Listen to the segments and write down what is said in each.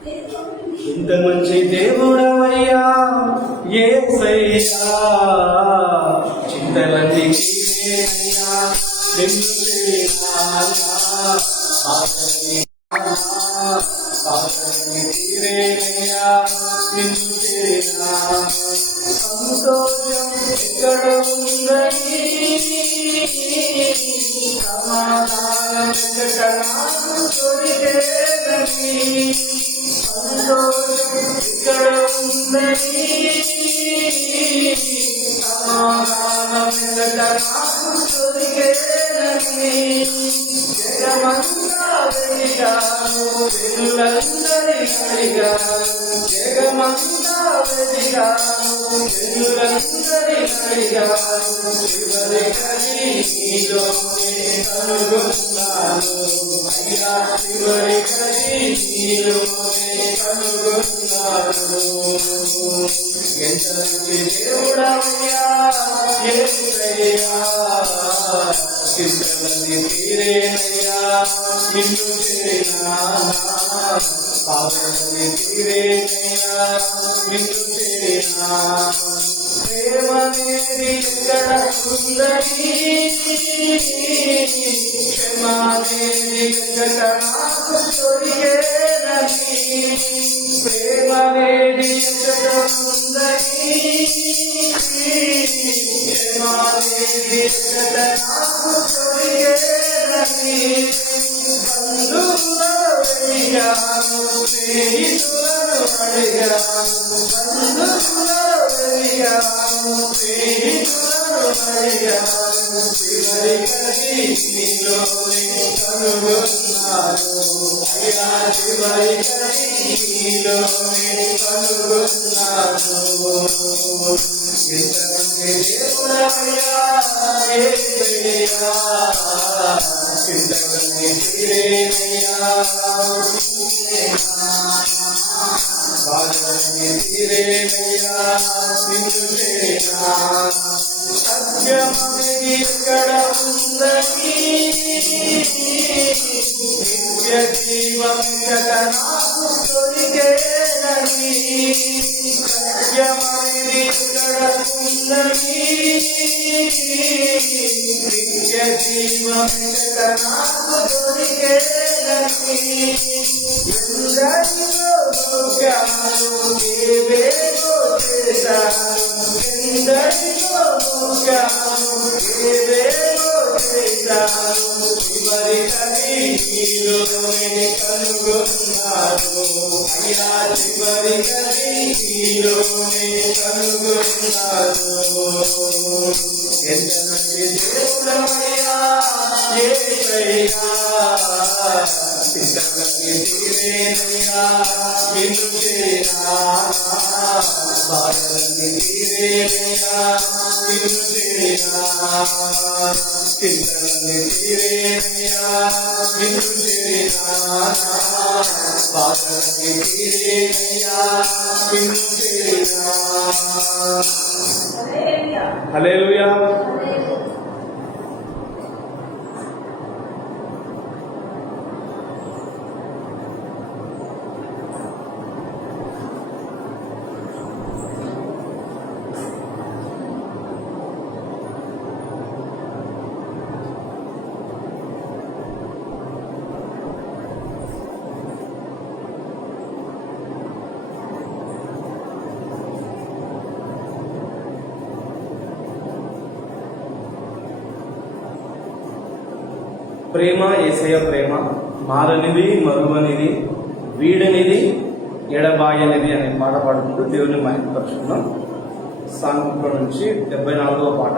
ఇంత మంచి దేవుడవయ్యా యేసయ్యా, చింతలన్నీ తీరేనయ్యా నిన్ను చేరాలా, పాపలన్నీ తీరేనయ్యా నిన్ను చేరా. సంతోషం ఎక్కడ ఉందని, సమాధానం ఎక్కడ నాకు దొరికేదని, సంతోషం ఎక్కడ ఉందని, సమాధానం ఎక్కడ నాకు దొరికేదని. జగమంతా వెతికాను, వెలులందరి అడిగాను, జగమంతా వెతికాను, వెలులందరి అడిగాను, చివరికది నీలోనే కనుగొన్నాను అయ్యా, చివరికది నీలోనే కనుగొన్నాను. ఎంత మంచి దేవుడవయ్యా యేసయ్యా, చింతలన్నీ తీరేనయ్యా నిన్ను చేరా, పాపలన్నీ తీరేనయ్యా నిన్ను చేరా. ప్రేమనేది ఎక్కడ ఉందని, క్షమానేది ఎక్కడ నాకు దొరికేదని, ప్రేమనేది ఎక్కడ ఉందని, క్షమానేది ఎక్కడ నాకు దొరికేదని. బంధువులను వెతికాను, స్నేహితులను అడిగాను, బంధువులను వెతికాను, స్నేహితులను అడిగాను, చివరికది నీలోనే కనుగొన్నాను అయ్యా, చివరికది నీలోనే కనుగొన్నాను. ఇంతమంది దేవుడవయ్యా యేసయ్యా, చింతలన్నీ తీరేనయ్యా, బాధలన్నీ తీరేనయ్యా నిన్ను చేరా. సత్యమనేది ఎక్కడ ఉందని, నిత్య జీవం ఎక్కడ నాకు దొరికేదని, సత్యమనేది ఎక్కడ ఉందని, నిత్య జీవం ఎక్కడ నాకు దొరికేదని. ఎందరిలో మోక్షాలు ఏవేవో చేశాను, ఎందరిలో మోక్షాలు ఏవేవో చేశాను, చివరికది నీలోనే కనుగొన్నాను అయ్యా, చివరికది నీలోనే కనుగొన్నాను. ఎంత మంచి దేవుడవయ్యా యేసయ్యా, చింతలన్నీ తీరేనయ్యా నిన్ను చేరా, బాధలన్నీ తీరేనయ్యా నిన్ను చేరా. చింతలన్నీ తీరేనయ్యా నిన్ను చేరా, బాధలన్నీ తీరేనయ్యా నిన్ను చేరా. హల్లెలూయా. ప్రేమ యేసయ్య ప్రేమ మారనిది మరువనిది వీడనిది ఎడబాయనిది అనే పాట పాడుకుంటూ దేవుని మహిమపరుచుకున్నాం. సాంఘిక నుంచి 74వ పాట.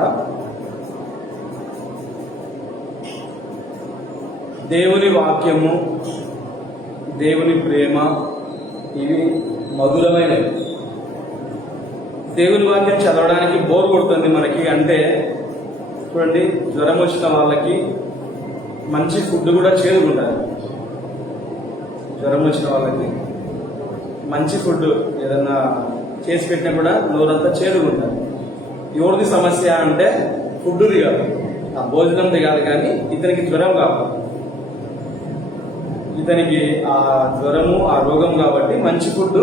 దేవుని వాక్యము, దేవుని ప్రేమ ఇవి మధురమైనవి. దేవుని వాక్యం చదవడానికి బోర్ కొడుతుంది మనకి. అంటే చూడండి, జ్వరం వచ్చిన వాళ్ళకి మంచి ఫుడ్ కూడా చేదుకుంటుంది. జ్వరం వచ్చిన వాళ్ళకి మంచి ఫుడ్ ఏదన్నా చేసి పెట్టినా కూడా నోరంతా చేదుకుంటుంది. ఎవరిది సమస్య అంటే ఫుడ్ది కాదు, ఆ భోజనంది కాదు, కానీ ఇతనికి జ్వరం కావాలి. ఇతనికి ఆ జ్వరము ఆ రోగం కాబట్టి మంచి ఫుడ్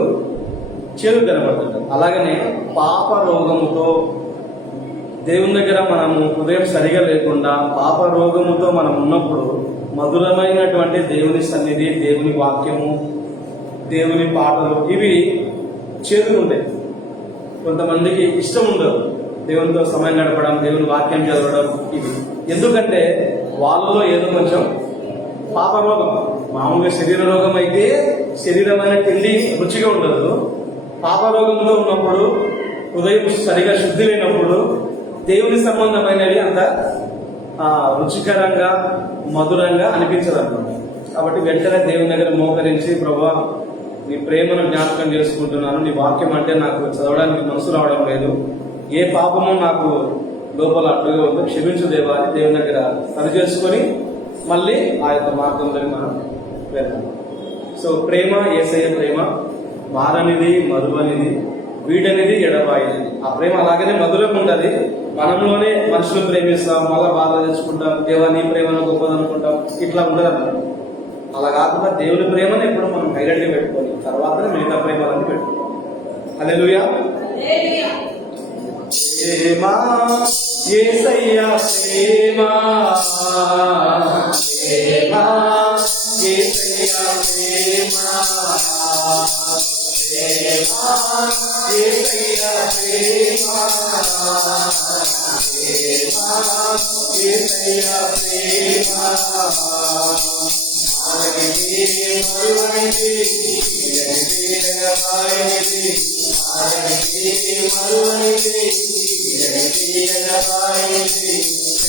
చేదు కనబడుతుంది. అలాగనే పాప రోగముతో దేవుని దగ్గర మనము హృదయం సరిగా లేకుండా పాప రోగముతో మనం ఉన్నప్పుడు మధురమైనటువంటి దేవుని సన్నిధి, దేవుని వాక్యము, దేవుని పాటలు ఇవి చేదుగా ఉంటాయి. కొంతమందికి ఇష్టం ఉండదు దేవునితో సమయం గడపడం, దేవుని వాక్యం చదవడం. ఇది ఎందుకంటే వాళ్ళలో ఏదో కొంచెం పాప రోగం. మామూలుగా శరీర రోగం అయితే శరీరమైన తిండి రుచిగా ఉండదు. పాప రోగంలో ఉన్నప్పుడు హృదయం సరిగా శుద్ధి లేనప్పుడు దేవుని సంబంధమైనవి అంత రుచికరంగా మధురంగా అనిపించదు అన్నమాట. కాబట్టి వెంటనే దేవుని దగ్గర మోకరించి, ప్రభువా నీ ప్రేమను జ్ఞాపకం చేసుకుంటున్నాను, నీ వాక్యం అంటే నాకు చదవడానికి మనసు రావడం లేదు, ఏ పాపము నాకు లోపల అడ్డుగా ఉందో క్షమించు దేవా అని దేవుని దగ్గర సరి చేసుకొని మళ్ళీ ఆ యొక్క మార్గంలో మనం వెళ్తాం. సో ప్రేమ, యేసయ్య ప్రేమ మారనిది, మరువనిది, వీడనిది, ఎడబాయినది. ఆ ప్రేమ అలాగనే మధురంగా ఉండదు. మనంలోనే మనుషులు ప్రేమిస్తాం, మళ్ళా బాధ తెచ్చుకుంటాం, దేవా నీ ప్రేమను గొప్పదనుకుంటాం, ఇట్లా ఉండదు. అలా కాకుండా దేవుని ప్రేమను ఎప్పుడు మనం హైలైట్ గా పెట్టుకొని తర్వాత మిగతా ప్రేమలన్నీ పెట్టుకుంటాం. హల్లెలూయా. ప్రేమ యేసయ్య ప్రేమ, ప్రేమ యేసయ్య ప్రేమ, ప్రేమ యేసయ్య ప్రేమ, ప్రేమ యేసయ్య ప్రేమ మారనిది, మరువనిది, ఎడబాయనిది, మారనిది, మరువనిది, ఎడబాయనిది.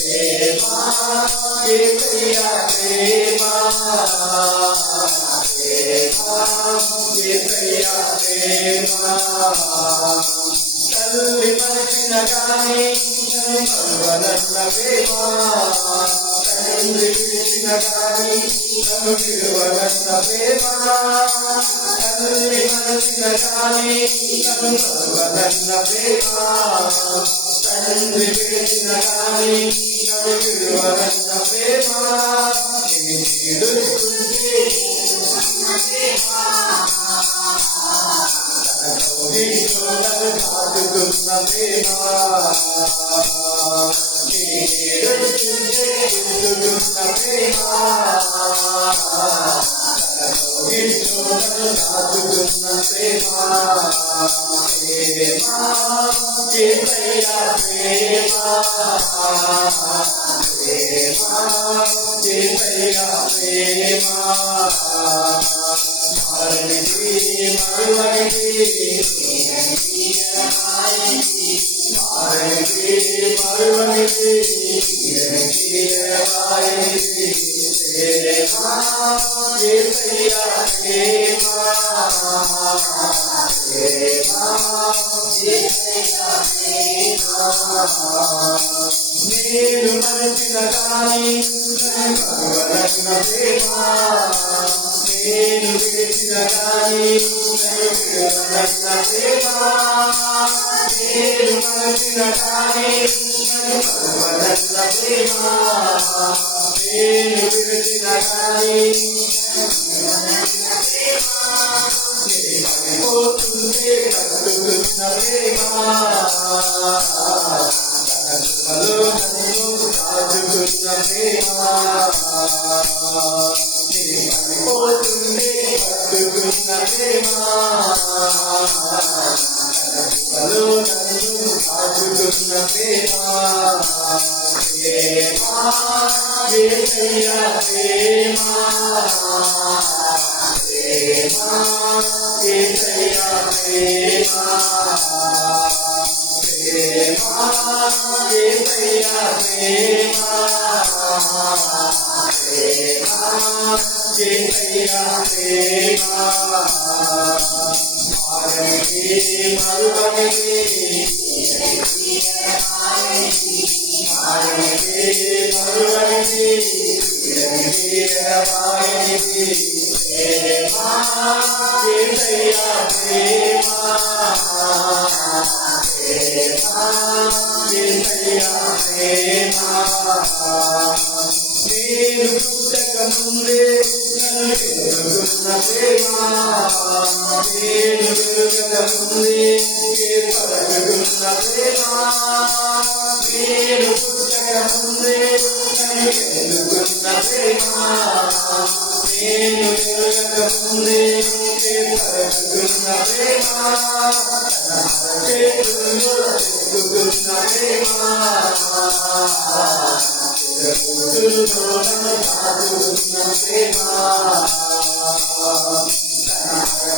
ప్రేమ యేసయ్య ప్రేమ, ప్రేమ యేసయ్య ప్రేమ. తల్లి మరచిన గాని నన్ను మరువనన్న ప్రేమ, తండ్రి పిలిచిన గాని నన్ను విడువనన్న ప్రేమ, తల్లి మరచిన గాని నన్ను మరువనన్న ప్రేమ, తండ్రి పిలిచిన గాని నన్ను విడువనన్న ప్రేమ. నీడుస్తుంటే కాదుకున్న ప్రేమ, నీడుస్తుంటే ప్రేమ, కాదుకున్న ప్రేమ. ప్రేమ యేసయ్య ప్రేమ, ప్రేమ యేసయ్య ప్రేమ మారనిది, మరువనిది, మారనిది, మరువనిది, ఎడబాయనిది. ప్రేమ యేసయ్య ప్రేమ, ప్రేమ యేసయ్య ప్రేమ. నేను మరచిన గాని నన్ను మరువనన్న ప్రేమ, నేను విడిచిన గాని నన్ను విడువనన్న ప్రేమ, నేను మరచిన గాని నన్ను మరువనన్న ప్రేమ, నేను విడిచిన గాని పోతుంటే కట్టుకున్న ప్రేమ, నన్ను దాచుకున్న ప్రేమ, పోతుంటే కట్టుకున్న ప్రేమ, నన్ను దాచుకున్న ప్రేమ. ప్రేమ యేసయ్య ప్రేమ, ప్రేమ యేసయ్య ప్రేమ, ప్రేమ యేసయ్య ప్రేమ, ప్రేమ యేసయ్య ప్రేమ మారనిది, మరువనిది, మారనిది, మరువనిది, ఎడబాయనిది. ప్రేమ యేసయ్య ప్రేమ, ప్రేమ యేసయ్య ప్రేమ. నేను పుట్టక ముందే నన్ను ప్రేమ నేను ఎరుగకముందే ఏర్పరచుకున్న ప్రేమ నేను పుట్టకముందే నన్ను ఎన్నుకున్న ప్రేమ నేను ఎరుగకముందే ఏర్పరచుకున్న ప్రేమ చేతుల్లో చెక్కుకున్న ప్రేమ చేతుల్లో దాచుకున్న ప్రేమ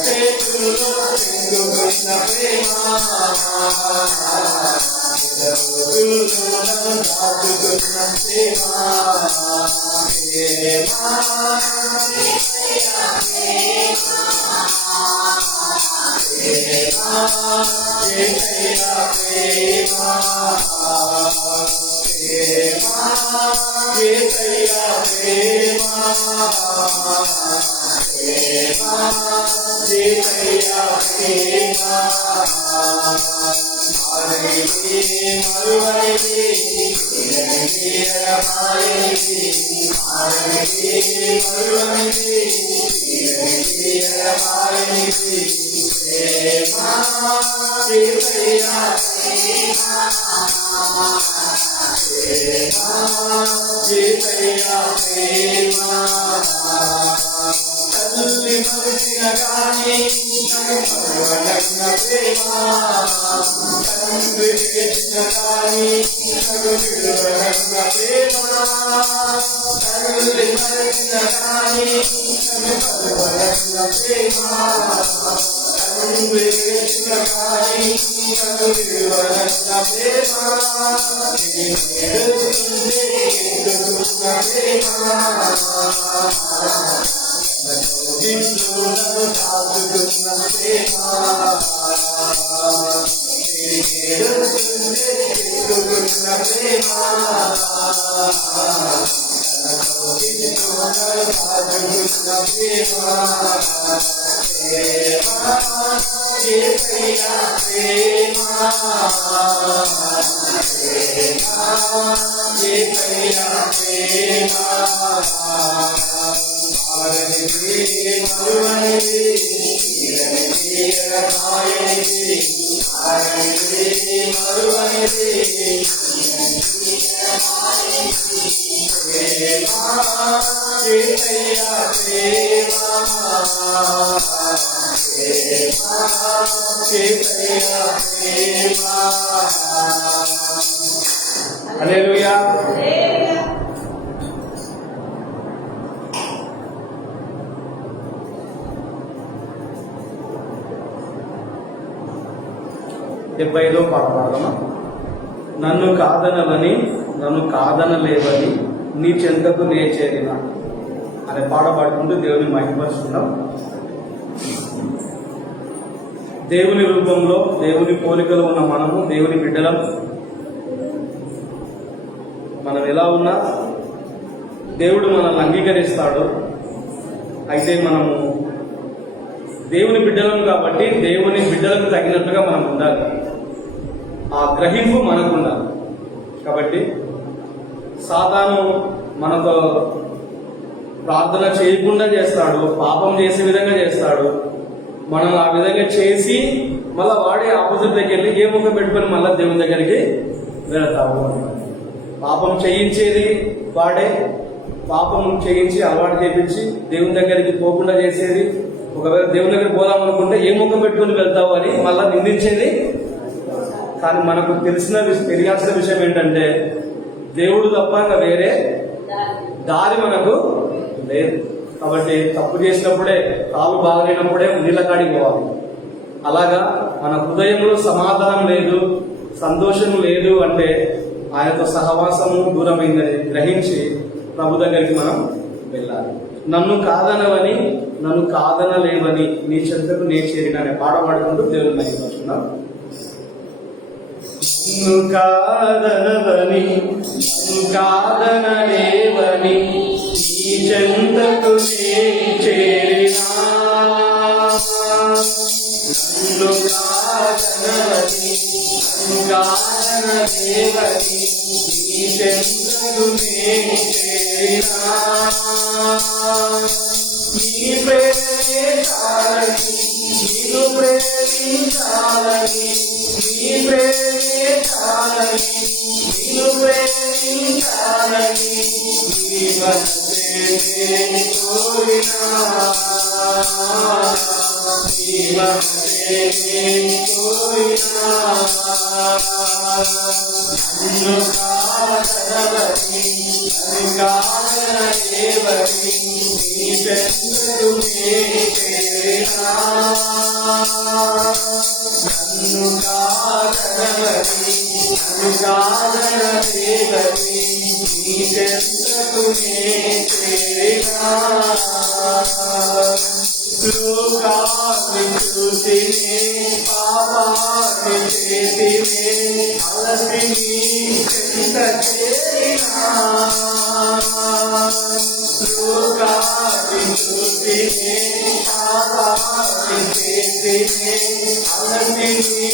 చేతుల్లో చెక్కుకున్న ప్రేమ చేతుల్లో దాచుకున్న ప్రేమ తల్లి మరిచిన కానీ నన్ను ప్రేమ తండ్రి చేసిన కానీ నన్ను విడువలన్న ప్రేమ తల్లి మరిచిన కానీ నన్ను విడువలన్న ప్రేమ తండ్రి చేసిన కానీ నన్ను విడువలన్న ప్రేమ హల్లెలూయా. డెబ్బైలో పాట పాడదామా? నన్ను కాదనవని నన్ను కాదనలేవని నీ చెంతకు నే చేరిన అనే పాట పాడుకుంటూ దేవుని మహిమపరుచుకున్నాం. దేవుని రూపంలో దేవుని పోలికలు ఉన్న మనము దేవుని బిడ్డలం. మనం ఎలా ఉన్నా దేవుడు మనల్ని అంగీకరిస్తాడు. అయితే మనము దేవుని బిడ్డలం కాబట్టి దేవుని బిడ్డలకు తగినట్టుగా మనం ఉండాలి. ఆ గ్రహింపు మనకు ఉండాలి. కాబట్టి సాతాను మనతో ప్రార్థన చేయకుండా చేస్తాడు, పాపం చేసే విధంగా చేస్తాడు. మనం ఆ విధంగా చేసి మళ్ళీ వాడే ఆపోజిట్ దగ్గరికి వెళ్ళి ఏ ముఖం పెట్టుకొని మళ్ళీ దేవుని దగ్గరికి వెళతాము. పాపం చేయించేది వాడే, పాపం చేయించి అలవాటు చేయించి దేవుని దగ్గరికి పోకుండా చేసేది. ఒకవేళ దేవుని దగ్గరికి పోదాం అనుకుంటే ఏ ముఖం పెట్టుకుని వెళ్తావు అని మళ్ళీ నిందించేది. కానీ మనకు తెలియాల్సిన విషయం ఏంటంటే దేవుడు తప్ప ఇంకా వేరే దారి మనకు లేదు. కాబట్టి తప్పు చేసినప్పుడే, కాలు బాగలేనప్పుడే నీళ్ళ కాడికి పోవాలి. అలాగా మన హృదయంలో సమాధానం లేదు, సంతోషం లేదు అంటే ఆయనతో సహవాసము దూరమైందని గ్రహించి ప్రభు దగ్గరికి మనం వెళ్ళాలి. నన్ను కాదనవని నన్ను కాదనలేవని నీ చెంతకు నే చేరిన అనే పాట పాడుకుంటూ దేవుని మహిమపరుచుకున్నాం. నన్ను కాదనవని నన్ను కాదనలేవని నీ చెంతకు నే చేరినా, నన్ను కాదనవని నన్ను కాదనలేవని నీ చెంతకు నే చేరినా, నీ ప్రేమ ప్రేమించాలని నీ ప్రేమే చాలని నిన్ను ప్రేమించాలని నీ మనసే కోరినా నీ మనసే కోరినా నన్ను కాదనవని కాదనలేవని నీ చెంతకు చేరినా నన్ను కాదనవని కాదనలేవని నీ చెంతకు చేరినా లోకాన్ని చూసినే పాపాన్ని చేసినే అలసి నీ చెంత చేరినా లోకాన్ని చూసినే పాపాన్ని చేసినే అలసి నీ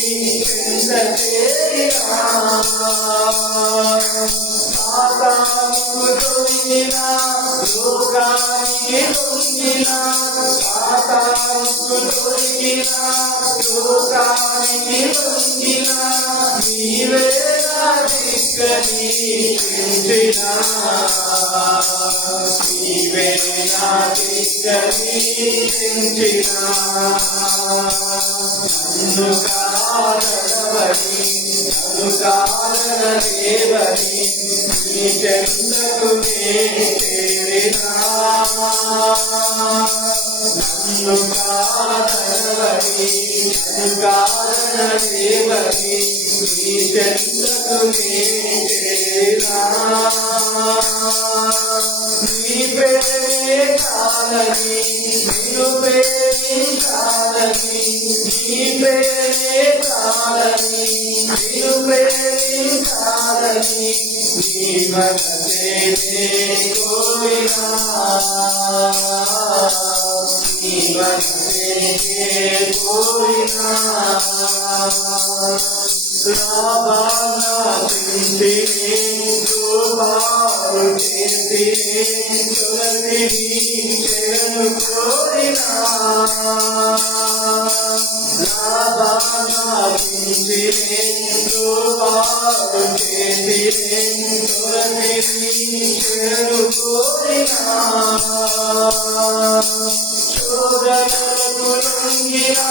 చెంత చేరినా సాతానుకు దొరికినా లోకానికి దొరికినా సాతానుకు దొరికినా లోకానికి దొరికినా నీవే నా దిక్కని పెంచినా నీవే నా దిక్కని పెంచినా నన్ను కాదనవని నన్ను కాదనలేవని నీ చెంతకు చేరినా నన్ను కాదనవని నన్ను కాదనలేవని నీ చెంతకు చేరినా నీ ప్రేమే చాలని నిన్ను ప్రేమించాలని నీ ప్రేమే చాలని నిన్ను ప్రేమించాలని నీ మనసే కోరినా నీ మనసే కోరినా రావాలా చింతిని రూపాలు చేసిని తులసిని శరణు కోరినా రావాలా చింతిని రూపాలు చేసిని తులసిని శరణు కోరినా శోధనలకు లొంగినా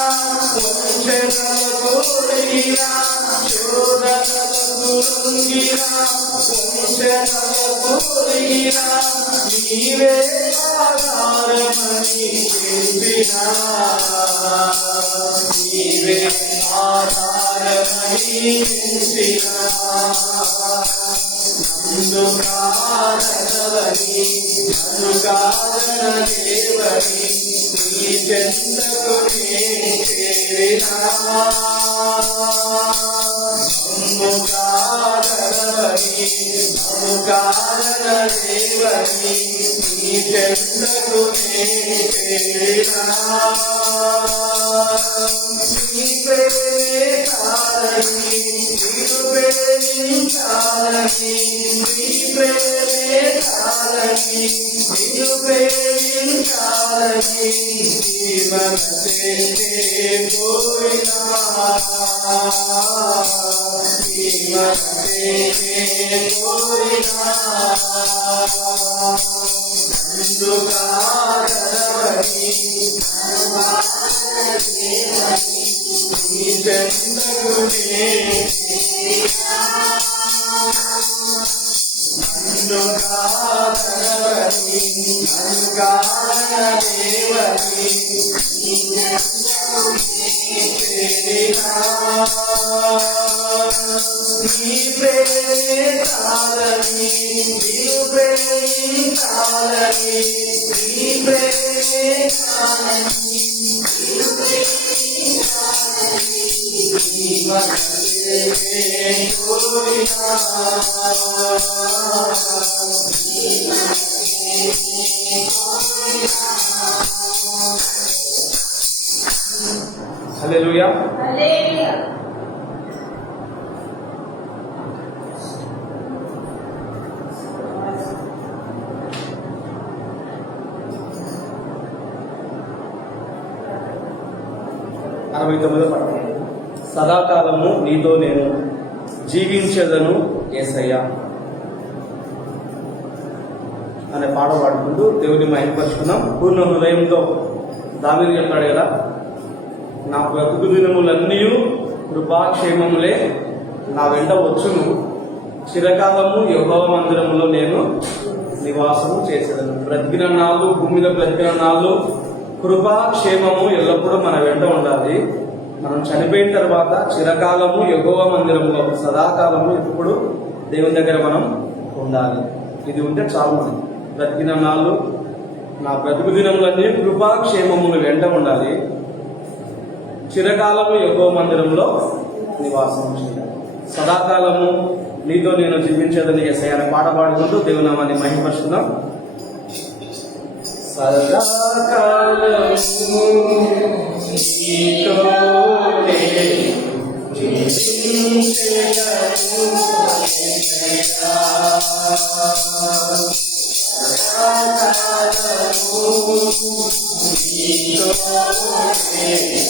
వంచనలకు లొంగినా శోధనలకు లొంగినా వంచనలకు లొంగినా నీవే ఆధారమని తెలిసినా నీవే ఆధారమని తెలిసినా నన్ను కాదనవని నన్ను కాదనలేవని నీ చెంతకు చేరినా నన్ను కాదనవని నన్ను కాదనలేవని నీ చెంతకు చేరినా నీ ప్రేమే చాలని నిన్ను ప్రేమించాలని నీ ప్రేమే చాలని నిన్ను ప్రేమించాలని నీ మనసే కోరినా నీ మనసే కోరినా నన్ను కాదనవని నీ చెంతకు నన్ను కాదనవని నన్ను కాదనలేవని చేరినా నీ ప్రేమే చాలని నిన్ను ప్రేమించాలని నీ ప్రేమే చాలని నిన్ను ప్రేమించాలని నీ మనసే కోరినా నీ మనసే కోరినా. హల్లెలూయా. హల్లెలూయా. 69వ పట్టణం. సదాకాలము నీతో నేను జీవించేదను యేసయ్యా అనే పాట పాడుకుంటూ దేవుని మహిమపరుచుకున్నాం. పూర్ణ హృదయంతో దావీదు చెప్పాడు కదా, నా బ్రతుకు దినములన్నీ కృపాక్షేమములే నా వెంట వచ్చును, చిరకాలము యెహోవా మందిరములో నేను నివాసము చేసేదను. బ్రతికిన నాళ్ళు, భూమి మీద బ్రతికిన నాళ్ళు కృపాక్షేమము ఎల్లప్పుడూ మన వెంట ఉండాలి. మనం చనిపోయిన తర్వాత చిరకాలము యెహోవా మందిరంలో, సదాకాలము ఎప్పుడు దేవుని దగ్గర మనం ఉండాలి. ఇది ఉంటే చాలు. మనం బ్రతికిన నాళ్ళు, నా బ్రతుకు దినములన్నీ కృపాక్షేమములు వెంట ఉండాలి, చిరకాలము యెహోవా మందిరంలో నివాసం చేయాలి. సదాకాలము నీతో నేను జీవించేదని యేసయ్యా అనే పాట పాడుకుంటూ దేవుని నామాన్ని మహిమపరుచుకుందాం. సదాకాలము నీతో నేను జీవించేదను యేసయ్యా, సదాకాలము నీతో నేను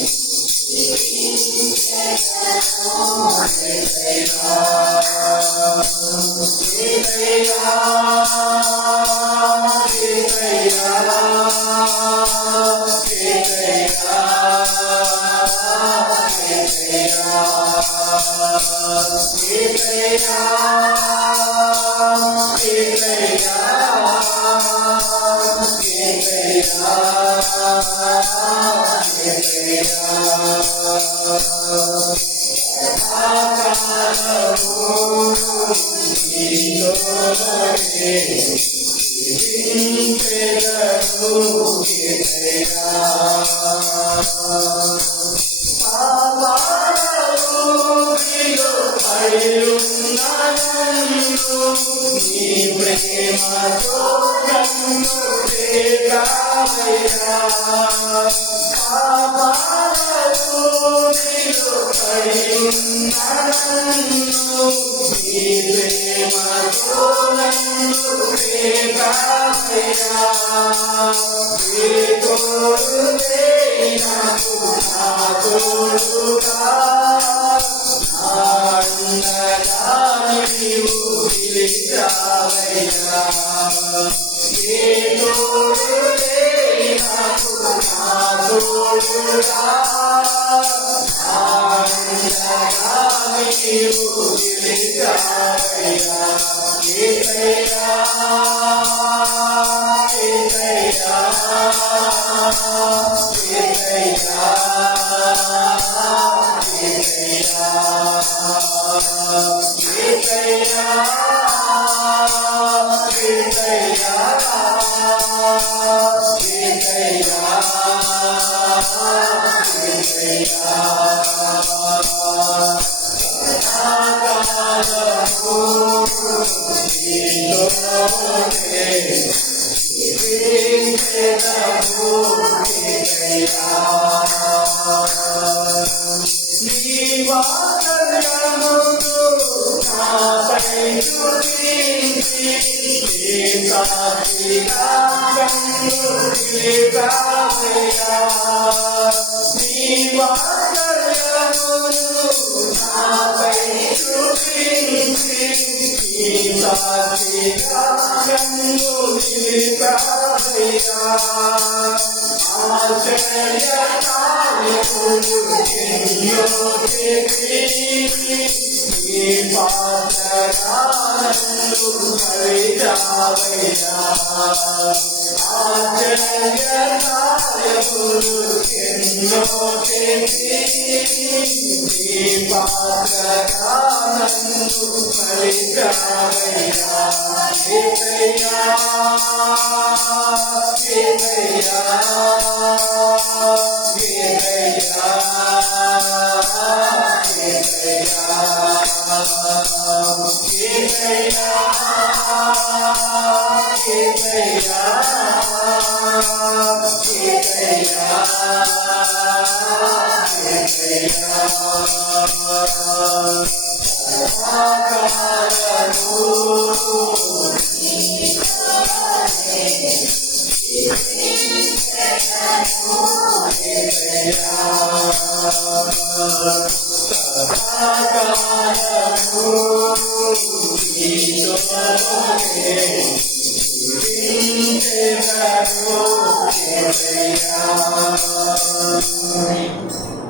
Yeah.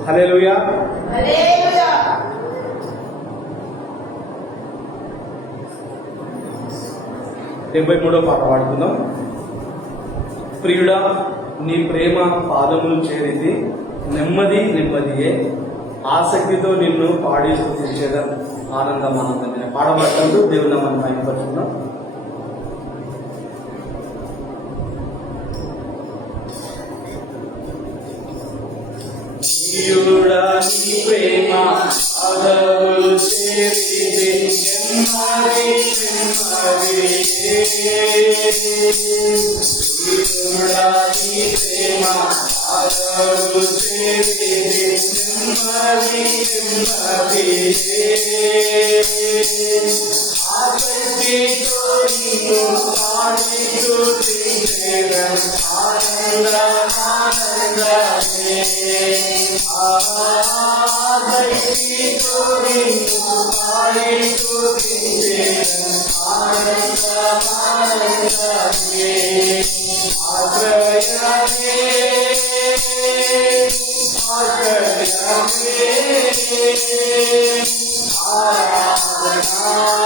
హల్లెలూయా. హల్లెలూయా. 73వ పాట పాడుకుందాం. ప్రియుడా నీ ప్రేమ పాదములు చేరిది, నెమ్మది నెమ్మదియే, ఆసక్తితో నిన్ను పాడి స్తుతించేదా, ఆనందం ఆనందమే. పాడబడుతూ దేవుని నామాన్ని మహిమపరుచుకుందాం. ప్రియుడా నీ ప్రేమ పాదములు చేరిది, నెమ్మది నెమ్మదియే, ప్రియుడా నీ ప్రేమ పాదములు చేరిది, నెమ్మది నెమ్మదియే, ఆసక్తితో నిన్ను పాడి స్తుతించేదా, ఆనంద ఆనందమే. ఆసక్తితో నిన్ను పాడి స్తుతించేదా, ఆనంద ఆనందమే. ఆశ్రయమే ఆశ్రయమే ఆరాధనా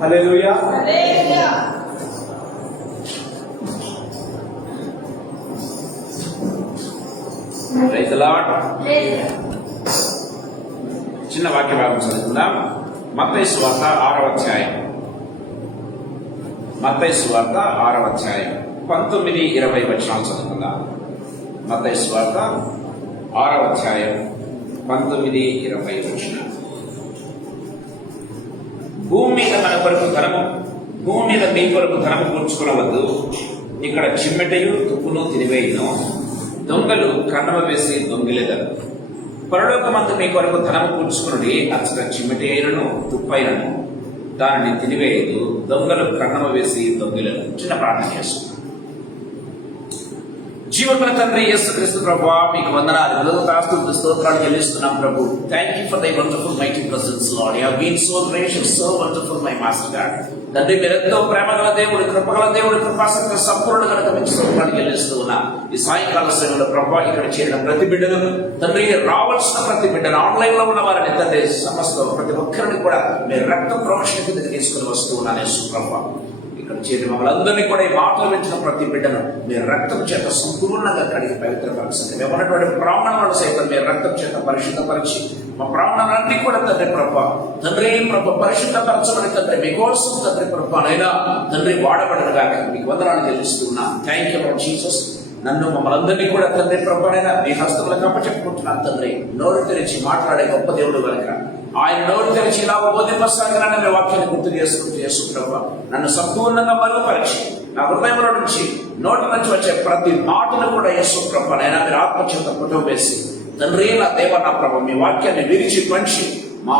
హల్లెలూయా. Praise the lord. చిన్న వాక్య భాగం చదువుకుందాం. మత్తయి సువార్త 6వ అధ్యాయం. మత్తయి సువార్త 6వ అధ్యాయం 19-20 వచనాలు చదువుకుందాం. మత్తయి సువార్త 6వ అధ్యాయం 19-20 వచనాలు. భూమి మీద మన కొరకు ధనము, భూమి మీద మీ కొరకు ధనము కూర్చుకునవద్దు. ఇక్కడ చిమ్మెటయు తుప్పును తినివేయును, దొంగలు కన్నమ వేసి దొంగిలెదరు. పరలోకమందు మీ కొరకు ధనము కూర్చుకునుడి. అచ్చట చిమ్మెటైనను తుప్పైనను దానిని తినివేయదు, దొంగలు కన్నమ వేసి దొంగిలెదరు. చిన్న ప్రార్థన చేస్తున్నాం. జీవముల తండ్రి యేసుక్రీస్తు ప్రభువా, మీకు వందనాలు, స్తోత్రాలు చెల్లిస్తున్నాం ప్రభు. Thank you for thy wonderful mighty presence Lord. You have been so gracious, so wonderful my master God. తండ్రి, మీరెంతో ప్రేమగల దేవుడు, కృపగల దేవుడు, కృపాసక్తి సంపూర్ణ కనుక మీకు స్తోత్రాలు చెల్లిస్తూ ఉన్నా. ఈ సాయంకాల సమయంలో ప్రభు ఇక్కడ చేరిన ప్రతి బిడ్డను తండ్రి, రావాల్సిన ప్రతి బిడ్డను, ఆన్లైన్ లో ఉన్న వారిని తండ్రి, సమస్త ప్రతి ఒక్కరిని కూడా మీరు రక్త ప్రోక్షణ కిందకి తీసుకుని వస్తూ ఉన్నాను యేసు ప్రభు. ఇక్కడ చేరి మమ్మల్ని అందరినీ కూడా ఈ మాటలు వింటున్న ప్రతి బిడ్డను మీరు రక్తం చేత సంపూర్ణంగా కడిగి పవిత్రపరచండి. మేము ఉన్నటువంటి ప్రాణాలను సైతం మీరు రక్తం చేత పరిశుద్ధపరిచి మా ప్రాణాలన్నీ కూడా తండ్రి ప్రభ పరిశుద్ధపరచబడి తండ్రి మీకోసం తండ్రి ప్రభానైనా తండ్రి వాడబడగా మీకు వందనాలు చెల్లిస్తున్నా. Thank you Lord Jesus. నన్ను మమ్మల్ని అందరినీ కూడా తండ్రి ప్రభానైనా మీ హస్తములకు అప్పచెప్పుకుంటున్నాను తండ్రి. నోరు తెరిచి మాట్లాడే గొప్ప దేవుడు కనుక ఆయన నోరు తెరిచి ఇలా బోధింపసాగిన మీ వాక్యాన్ని గుర్తు చేసుకుంటూ ప్రభా, నన్ను సంపూర్ణంగా మరుగుపరిచి నా హృదయంలో నుంచి నోటి నుంచి వచ్చే ప్రతి మాటను కూడా యేసు ప్రభా నైనా మీరు ఆత్మచేత పుటం వేసి తండ్రి నా దేవ నా ప్రభ మీ వాక్యాన్ని విరిచి పంచి మా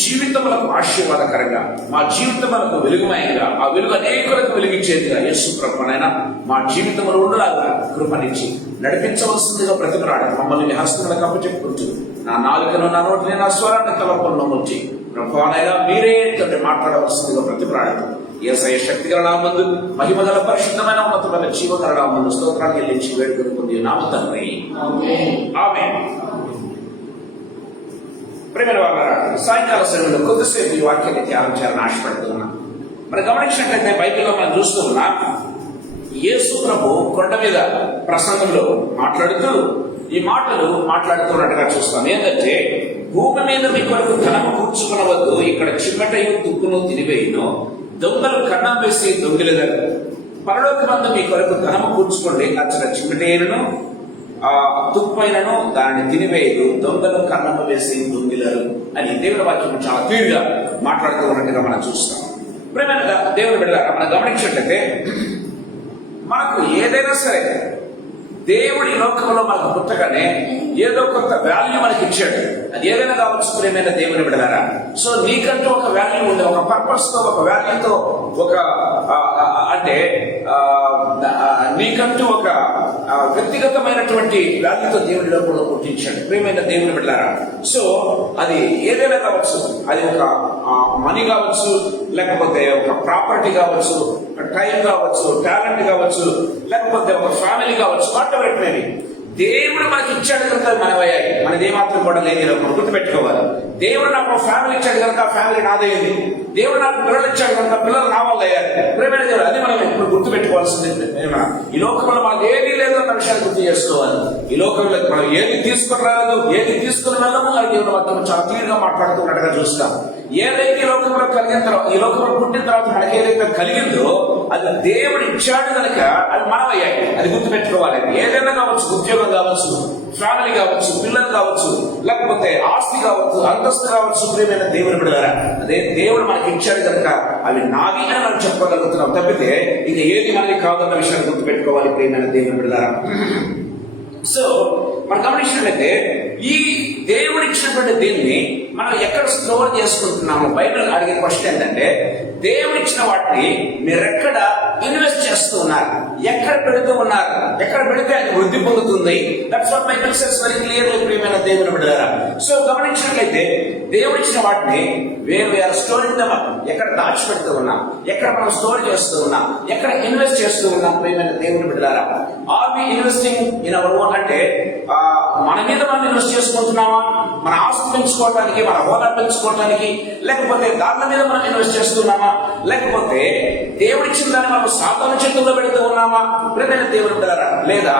జీవితములకు ఆశీర్వాదకరంగా, మా జీవితములకు వెలుగుమయంగా, ఆ వెలుగు అనేకులకు వెలిగించేదిగా యేసు ప్రభువైనా మా జీవితంలో ఉండలాగా కృపనిచ్చి నడిపించవలసిందిగా బ్రతిమలాడి మమ్మల్ని మీ హస్తములకు అప్పచెప్పుకుంటూ నా నాలుకను, నా నోటిని, నా స్వరాన్ని తలపలను నమ్ముచి ప్రభువైనా మీరే తండ్రి మాట్లాడవలసిందిగా బ్రతిమలాడి యేసయ్య శక్తిగల నామందు, మహిమగల పరిశుద్ధమైన ఉన్నతమైన జీవగల నామందు స్తోత్రాలు చెల్లించి వేడుకొని పొంది నామ తండ్రి ఆమేన్. ప్రేమైన వారు, సాయంకాల సమయంలో కొద్దిసేపు ఈ వాక్యాన్ని ధ్యానం చేయాలని ఆశపడుతున్నా. మనం గమనించినట్లయితే బైబిల్లో మనం చూస్తూ ఉన్నాం, యేసు ప్రభు కొండ మీద ప్రసంగంలో మాట్లాడుతూ ఈ మాటలు మాట్లాడుతున్నట్టుగా చూస్తాం. ఏంటంటే, భూమి మీద మీ కొరకు ధనము కూర్చుకునవద్దు. ఇక్కడ చిమ్మటయు తుప్పును తినివేయును, దొంగలు కన్నం వేసి దొంగిలెదరు. పరలోకమందు మీ కొరకు ధనము కూర్చుకోండి. అచ్చట చిమ్మటైనను తుప్పైనను దాన్ని తినివేయదు, దొంగలు కన్నము వేసి దొంగిలరు అని దేవుడి వాక్యం చాలా క్లియర్గా మాట్లాడుతూ ఉన్నట్టుగా మనం చూస్తాం. ప్రేమైన దేవుని బిడ్డలారా, మనం గమనించినట్లయితే మనకు ఏదైనా సరే దేవుడి లోకంలో మనకు పుట్టగానే ఏదో కొంత వాల్యూ మనకి ఇచ్చాడు. అది ఏదైనా కావచ్చు ప్రేమైన దేవుని బిడ్డలారా. సో నీకంటూ ఒక వాల్యూ ఉంది, ఒక పర్పస్ తో, ఒక వాల్యూతో, ఒక అంటే నీకంటూ ఒక వ్యక్తిగతమైనటువంటి వాల్యూతో దేవుడి లోకంలో పుట్టించాడు ప్రేమైన దేవుని బిడ్డలారా. సో అది ఏదైనా కావచ్చు, అది ఒక మనీ కావచ్చు, లేకపోతే ఒక ప్రాపర్టీ కావచ్చు, టైం కావచ్చు, టాలెంట్ కావచ్చు, లేకపోతే ఒక ఫ్యామిలీ కావచ్చు, వాటెవర్ ఇట్ మే బి. దేవుడు మనకి ఇచ్చాడు కనుక మనమయ్యాయి. మనది ఏమాత్రం కూడా లేదు, గుర్తుపెట్టుకోవాలి. దేవుడు నాకు ఫ్యామిలీ ఇచ్చాడు కనుక ఫ్యామిలీ నాదయ్యింది. దేవుడు నాకు పిల్లలు ఇచ్చాడు కనుక పిల్లలు నా వల్ల అయ్యారు. ప్రేమైన దేవుడు, అది మనం ఇప్పుడు గుర్తుపెట్టుకోవాల్సింది. ఈ లోకంలో మనకు ఏది లేదు అన్న విషయాన్ని గుర్తు చేసుకోవాలి. ఈ లోకంలో మనం ఏది తీసుకుని రాలేదు, ఏది తీసుకుని వెళ్ళము అని దేవుడు వాక్యం చాలా క్లియర్ గా మాట్లాడుతున్నట్టుగా చూస్తాం. ఏదైతే ఈ లోకంలో కలిగిన తర్వాత, ఈ లోకంలో పుట్టిన తర్వాత మనకి ఏదైతే కలిగిందో అది దేవుడు ఇచ్చాడు కనుక అది మనమయ్యాయి. అది గుర్తుపెట్టుకోవాలి. ఏదైనా కావచ్చు, ఉద్యోగం కావచ్చు, ఫ్యామిలీ కావచ్చు, పిల్లలు కావచ్చు, లేకపోతే ఆస్తి కావచ్చు, అంతస్తు కావచ్చు, ప్రియమైన దేవుని బిడ్డలారా, అదే దేవుడు మనకి ఇచ్చాడు కనుక అవి నావి అని మనం చెప్పగలుగుతున్నాం తప్పితే ఇక ఏది మనకి కాదన్న విషయాన్ని గుర్తుపెట్టుకోవాలి ప్రియమైన దేవుని బిడ్డలారా. సో మనం గమనించినట్లయితే ఈ దేవుడు ఇచ్చినటువంటి దీన్ని మనం ఎక్కడ స్టోర్ చేసుకుంటున్నాము? బైబిల్ అడిగే క్వశ్చన్ ఏంటంటే, దేవుడు ఇచ్చిన వాటిని మీరు ఎక్కడ ఇన్వెస్ట్ చేస్తూ ఉన్నారు, ఎక్కడ పెడుతూ ఉన్నారు, ఎక్కడ పెడితే అది వృద్ధి పొందుతుంది? That's what Bible says very clearly, ప్రియమైన దేవుని బిడ్డలారా. సో గమనించినట్లయితే దేవుడు ఇచ్చిన వాటిని వేరు స్టోరింగ్ దమ్, ఎక్కడ దాచిపెడుతూ ఉన్నాం, ఎక్కడ మనం స్టోర్ చేస్తూ ఉన్నాం, ఎక్కడ ఇన్వెస్ట్ చేస్తూ ఉన్నాం? ప్రియమైన దేవుని బిడ్డలారా, are we investing in our own? అంటే మన మీద మనం ఇన్వెస్ట్ చేసుకుంటున్నామా? మన ఆస్తి పెంచుకోవడానికి, మన హోదా పెంచుకోవడానికి, లేకపోతే దాని మీద మనం ఇన్వెస్ట్ చేస్తున్నామా? లేకపోతే దేవుడిచ్చిన దాన్ని మనం సాతాను చేతుల్లో పెడుతూ ఉన్నామా? ప్రియమైన దేవుని బిడ్డలారా, లేదా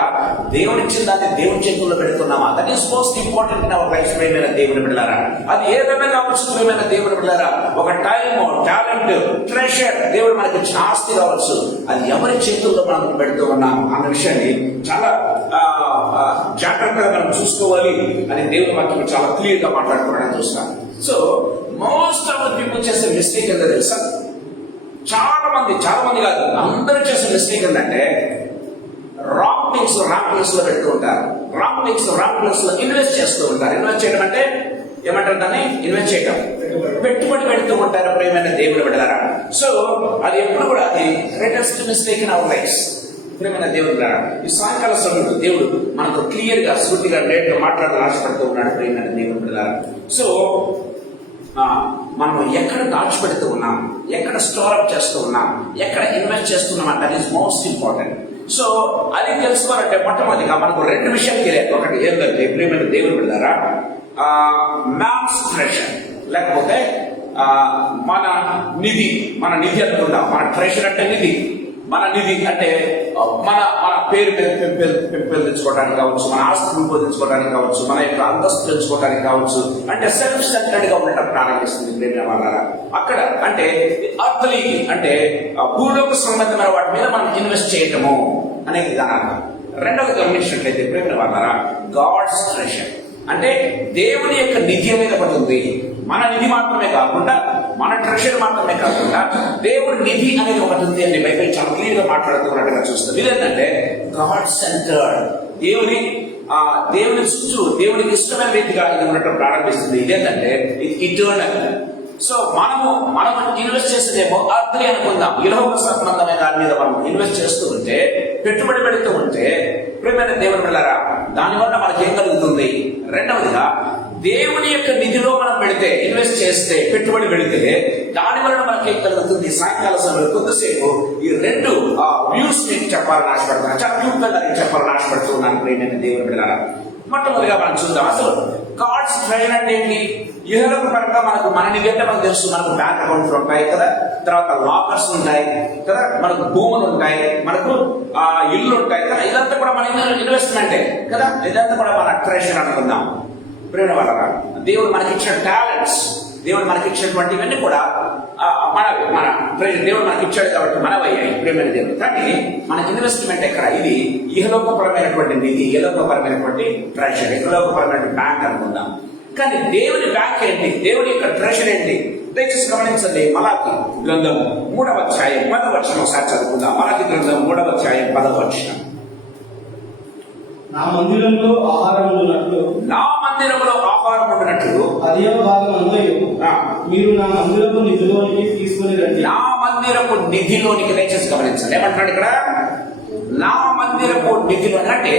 దేవుడిచ్చిన దాన్ని దేవుని చేతుల్లో పెడుతున్నామా? That is most important in our life. ప్రియమైన దేవుని బిడ్డలారా, అది ఏదైనా కావచ్చు. ప్రియమైన దేవుని బిడ్డలారా, ఒక టైం, టాలెంట్, ట్రెషర్, దేవుడు మనకి ఇచ్చిన ఆస్తి కావచ్చు, అది ఎవరి చేతుల్లో మనం పెడుతూ ఉన్నాం అన్న విషయాన్ని చాలా జాగ్రత్తగా మనం చూసుకోవాలి అని దేవుని వాక్యం చాలా క్లియర్ గా మాట్లాడుకోవడం చూస్తాం. So most of the people చేసే మిస్టేక్ ఏంటో తెలుసా? చాలా మంది కాదు, అందరూ చేసే మిస్టేక్ ఏంటంటే రాంగ్ థింగ్స్ రాంగ్ ప్లేస్ లో పెడుతూ ఉంటారు. రాంగ్ థింగ్స్ రాంగ్ ప్లేస్ లో ఇన్వెస్ట్ చేస్తూ ఉంటారు. ఇన్వెస్ట్ చేయడం అంటే ఏమంటారు దాన్ని? ఇన్వెస్ట్ చేయడం, పెట్టుబడి పెడుతూ ఉంటారు. ప్రియమైన దేవుని బిడ్డలారా, సో అది ఎప్పుడు కూడా అది greatest mistake in our life. ప్రియమైన దేవుని బిడ్డలారా, ఈ సాయంకాల సమయంలో దేవుడు మనకు క్లియర్ గా, సూటిగా, డైరెక్ట్ గా మాట్లాడాలని ఆశపడుతూ ఉన్నాడు. ప్రియమైన దేవుని బిడ్డలారా, సో మనం ఎక్కడ దాచిపెడుతూ ఉన్నాం, ఎక్కడ స్టోరప్ చేస్తూ ఉన్నాం, ఎక్కడ ఇన్వెస్ట్ చేస్తున్నాం అంటే that is most important. So అది తెలుసుకోవాలంటే మొట్టమొదటిగా మనకు రెండు విషయాలు తెలియాలి. ఒకటి ఏంటంటే, ప్రియమైన దేవుని బిడ్డలారా, మ్యాన్స్ ట్రెషర్, లేకపోతే మన నిధి అనుకుందాం. మన ట్రెషర్ అంటే నిధి, మన నిధి అంటే మన పేరు పెంపొందించుకోవడానికి కావచ్చు, మన ఆస్తి పెంపొందించుకోవడానికి కావచ్చు, మన యొక్క అంతస్తు పెంచుకోవడానికి కావచ్చు, అంటే సెల్ఫ్ సెంటర్డ్ గా ఉండటం ప్రారంభిస్తుంది. ప్రేమ వాళ్ళారా, అక్కడ అంటే అర్థలీ అంటే భూలోక సంబంధమైన వాటి మీద మనం ఇన్వెస్ట్ చేయటము అనే విధానాలు. రెండవది గమనించినట్లయితే ప్రేమ వాళ్ళారా, గాడ్స్ ట్రెషర్ అంటే దేవుని యొక్క నిధి అనేది ఒకటి ఉంది. మన నిధి మాత్రమే కాకుండా, మన ట్రెషర్ మాత్రమే కాకుండా, దేవుడి నిధి అనేది ఒకటి ఉంది అని బైబిల్ చాలా క్లియర్ గా మాట్లాడుతున్నట్టుగా చూస్తాం. ఇదేంటంటే గాడ్ సెంటర్డ్, దేవుని చుట్టూ దేవునికి ఇష్టమైన రీతిగా ఇది ఉండటం ప్రారంభిస్తుంది. ఇదేంటంటే ఇది ఇటర్నల్. సో మనము ఇన్వెస్ట్ చేసేదేమో అర్థం అనుకుందాం, ఇహలోక సంబంధమైన దాని మీద మనం ఇన్వెస్ట్ చేస్తూ ఉంటే, పెట్టుబడి పెడుతూ ఉంటే, ప్రియమైన దేవుని బిడ్డలారా, దానివల్ల మనకి ఏం కలుగుతుంది? రెండవదిగా దేవుని యొక్క నిధిలో మనం పెడితే, ఇన్వెస్ట్ చేస్తే, పెట్టుబడి పెడితే దాని వలన మనకి ఏం కలుగుతుంది? సాయంకాల సమయంలో కొంతసేపు ఈ రెండు వ్యూస్ మీకు చెప్పాలని ఆశపడుతున్నాను. చాలా క్లుప్తంగా నేను చెప్పాలని ఆశపడుతున్నాను. ప్రియమైన దేవుని బిడ్డలారా, మొట్టమొదటిగా మనం చూద్దాం, అసలు గాడ్స్ ట్రెషర్ అంటే ఏంటి? ఇహలోక పరంగా మనకు మన నిధి అంటే మనకు తెలుసు. మనకు బ్యాంక్ అకౌంట్స్ ఉంటాయి కదా, తర్వాత లాకర్స్ ఉంటాయి కదా, మనకు భూములు ఉంటాయి, మనకు ఇల్లు ఉంటాయి కదా, ఇదంతా కూడా మన ఇన్వెస్ట్మెంటే కదా, ఇదంతా కూడా మన ట్రెషర్ అనుకుందాం. ప్రేమ వల్ల దేవుడు మనకి ఇచ్చిన టాలెంట్స్, దేవుడు మనకి ఇచ్చినటువంటివన్నీ కూడా మన దేవుడు మనకి ఇచ్చాడు కాబట్టి మనవయ్యాయి. ప్రేమైన దేవుడు, కానీ మన ఇన్వెస్ట్మెంట్ ఎక్కడ? ఇది ఇహలోకపరమైనటువంటి నిధి, ఇహలోకపరమైనటువంటి ట్రెషర్, ఇహలోకపరమైన బ్యాంక్ అనుకుందాం. కానీ దేవుని బ్యాంక్ ఏంటి? దేవుని యొక్క ట్రెషర్ ఏంటి? దయచేసి గమనించండి. మలాకి గ్రంథం 3వ అధ్యాయం 10వ వచనం ఒకసారి చదువుకుందాం. మలాకి గ్రంథం 3వ అధ్యాయం 10వ వచనం. నా మందిరంలో ఆహారం ఉన్నట్లు అదే భాగం అందరూ మీరు నా మందిరపు నిధిలోనికి తీసుకుని రండి. నా మందిరపు నిధిలోనికి, దయచేసి గమనించండి. ఏమంటున్నాడు ఇక్కడ? నా మందిరపు నిధిలో అంటే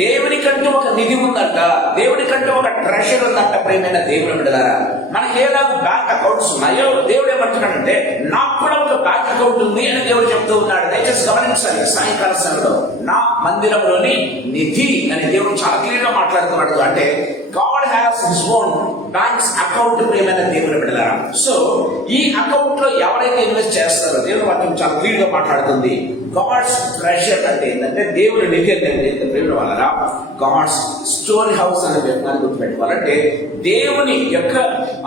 దేవునికంటూ ఒక నిధి ఉందంట, దేవునికంటూ ఒక ట్రెషర్ ఉందంట. ప్రియమైన దేవుని బిడ్డలారా, మనకి ఏలాగో బ్యాంక్ అకౌంట్స్ ఉన్నాయో, దేవుడు ఏమంటున్నాడంటే నాకు కూడా ఒక బ్యాంక్ అకౌంట్ ఉంది అని దేవుడు చెప్తూ ఉన్నాడు. దయచేసి గమనించాలి. సాయంకాల సమయంలో నా మందిరంలోని నిధి అని దేవుడు చాలా క్లియర్ గా మాట్లాడుతున్నాడు. అంటే God has his own banks account. ప్రియమైన దేవుని బిడ్డలారా, సో ఈ అకౌంట్ లో ఎవరైతే ఇన్వెస్ట్ చేస్తారో దేవుని వాక్యం చాలా క్లియర్ గా మాట్లాడుతుంది. గాడ్స్ ట్రెషర్ అంటే ఏంటంటే దేవుని నిధి అంటే ప్రేమ వల్ల గాడ్స్ స్టోరీ హౌస్ అనే వ్యక్తాన్ని గుర్తుపెట్టుకోవాలంటే దేవుని యొక్క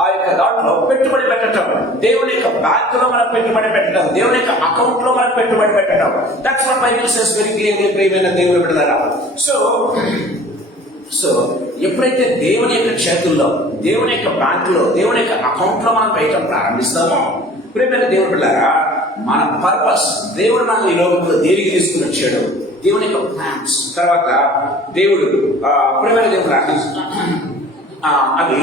ఆ యొక్క దాంట్లో పెట్టుబడి పెట్టడం, దేవుని యొక్క బ్యాంక్ లో మనం పెట్టుబడి పెట్టడం, దేవుని యొక్క అకౌంట్ లో మనం పెట్టుబడి పెట్టడం. That's what Bible says very clearly. ప్రియమైన దేవుని బిడ్డలారా, సో ఎప్పుడైతే దేవుని యొక్క చేతుల్లో, దేవుని యొక్క బ్యాంక్ లో, దేవుని యొక్క అకౌంట్ లో మనం వేయటం ప్రారంభిస్తామో, ప్రియమైన దేవుని బిడ్డలారా, మన పర్పస్, దేవుడు మనల్ని ఈ లోకంలో దేనికి తీసుకుని వచ్చాడు, దేవుని యొక్క ప్లాన్స్. తర్వాత దేవుడు ప్రియమైన దేవుడు అవి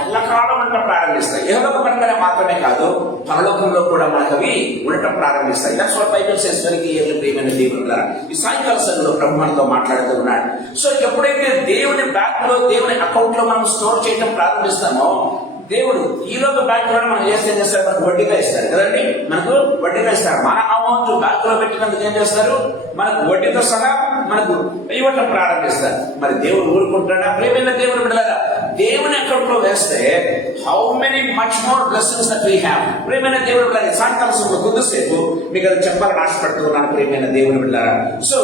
ఎల్లకాలం ఉండటం ప్రారంభిస్తాయి. ఇహలోక పరంగా మాత్రమే కాదు, పరలోకంలో కూడా మనకు అవి ఉండటం ప్రారంభిస్తాయి. That's what Bible says very clearly. ప్రియమైన దేవుని ద్వారా ఈ సాయంకాల సమయంలో ప్రభు మనతో మాట్లాడుతూ ఉన్నాడు. సో ఎప్పుడైతే దేవుని బ్యాంక్ లో, దేవుని అకౌంట్ లో మనం స్టోర్ చేయడం ప్రారంభిస్తామో, దేవుడు ఈ లోక బ్యాంక్ లో మనం ఏం చేస్తారు, మనకు వడ్డీగా ఇస్తారు కదండి. మనకు వడ్డీగా ఇస్తారు. మన అమౌంట్ బ్యాంక్ లో పెట్టినందుకు ఏం చేస్తారు, మనకు వడ్డీతో సహా మనకు ఇవ్వటం ప్రారంభిస్తారు. మరి దేవుడు ఊరుకుంటాడా? ప్రియమైన దేవుడు బిడ్డలారా, దేవుని అకౌంట్ లో వేస్తే how many much more blessings that we have. ప్రియమైన దేవుడు బిడ్డలారా, సాయంకాలం సమయంలో కొద్దిసేపు మీకు అది చెప్పాలని ఆశపడుతున్నాను. ప్రియమైన దేవుని బిడ్డలారా, సో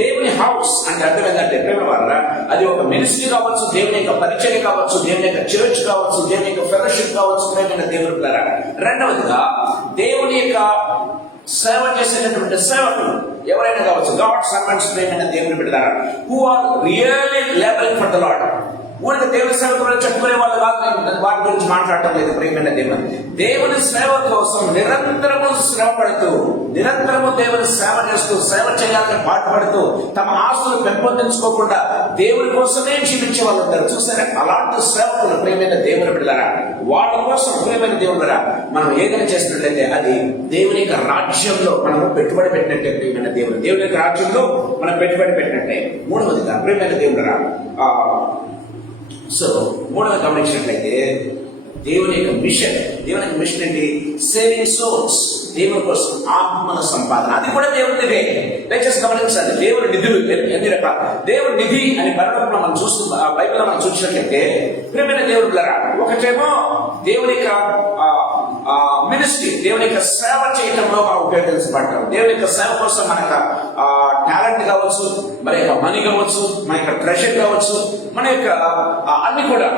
దేవుని హౌస్ అంటే అర్థం ఏంటంటే, ప్రేమ వల్ల అది ఒక మినిస్ట్రీ కావచ్చు, దేవుని యొక్క పరిచయం కావచ్చు, దేవుని యొక్క చర్చ్ కావచ్చు, దేవుని యొక్క ఫెలోషిప్ కావచ్చు. ప్రియమైన దేవుని బిడ్డలారా, రెండవదిగా దేవుని యొక్క సేవ చేసేటటువంటి సేవకులు ఎవరైనా కావచ్చు, గాడ్ సర్వెంట్స్. ప్రియమైన దేవుని బిడ్డలారా, who are really labouring for the Lord. ఊరికి దేవుని సేవ గురించి చెప్పుకునే వాళ్ళు కాదు, వాటి గురించి మాట్లాడటం లేదు. ప్రియమైన దేవుని సేవ కోసం నిరంతరము శ్రమ పడుతూ, నిరంతరము దేవుని సేవ చేస్తూ, సేవ చేయాలని పాటుపడుతూ, తమ ఆస్తులు పెంపొందించుకోకుండా దేవుని కోసమే జీవించే వాళ్ళు ఉంటారు. చూసారా, అలాంటి సేవకులు ప్రియమైన దేవుని బిడ్డలారా, వాళ్ళ కోసం ప్రియమైన దేవుడురా మనం ఏదైనా చేసినట్లయితే అది దేవుని యొక్క రాజ్యంలో మనము పెట్టుబడి పెట్టినట్టే. ప్రియమైన దేవుని యొక్క రాజ్యంలో మనం పెట్టుబడి పెట్టినట్టే. మూడవదిగా ప్రియమైన దేవుడురా, సో మూడవ గమనించినట్లయితే దేవుని యొక్క మిషన్. దేవుని యొక్క మిషన్ ఏంటి? Saving souls. దేవుని కోసం ఆత్మల సంపాదన, అది కూడా దేవుని నిధే. దయచేసి గమనించండి, దేవుని నిధులు ఎన్ని రకాల. దేవుని నిధి అని పరలోకంలో మనం చూస్తూ బైబిల్లో మనం చూసినట్లయితే ప్రియమైన దేవుడులారా, ఒకటేమో దేవుని యొక్క మినిస్ట్రీ, దేవుని యొక్క సేవ చేయడంలో మనం ఉపయోగించబడతాం. దేవుని యొక్క సేవ కోసం మన యొక్క టాలెంట్ కావచ్చు, మన యొక్క మనీ కావచ్చు, మన యొక్క ట్రెషర్ కావచ్చు, మన యొక్క అన్ని కూడా,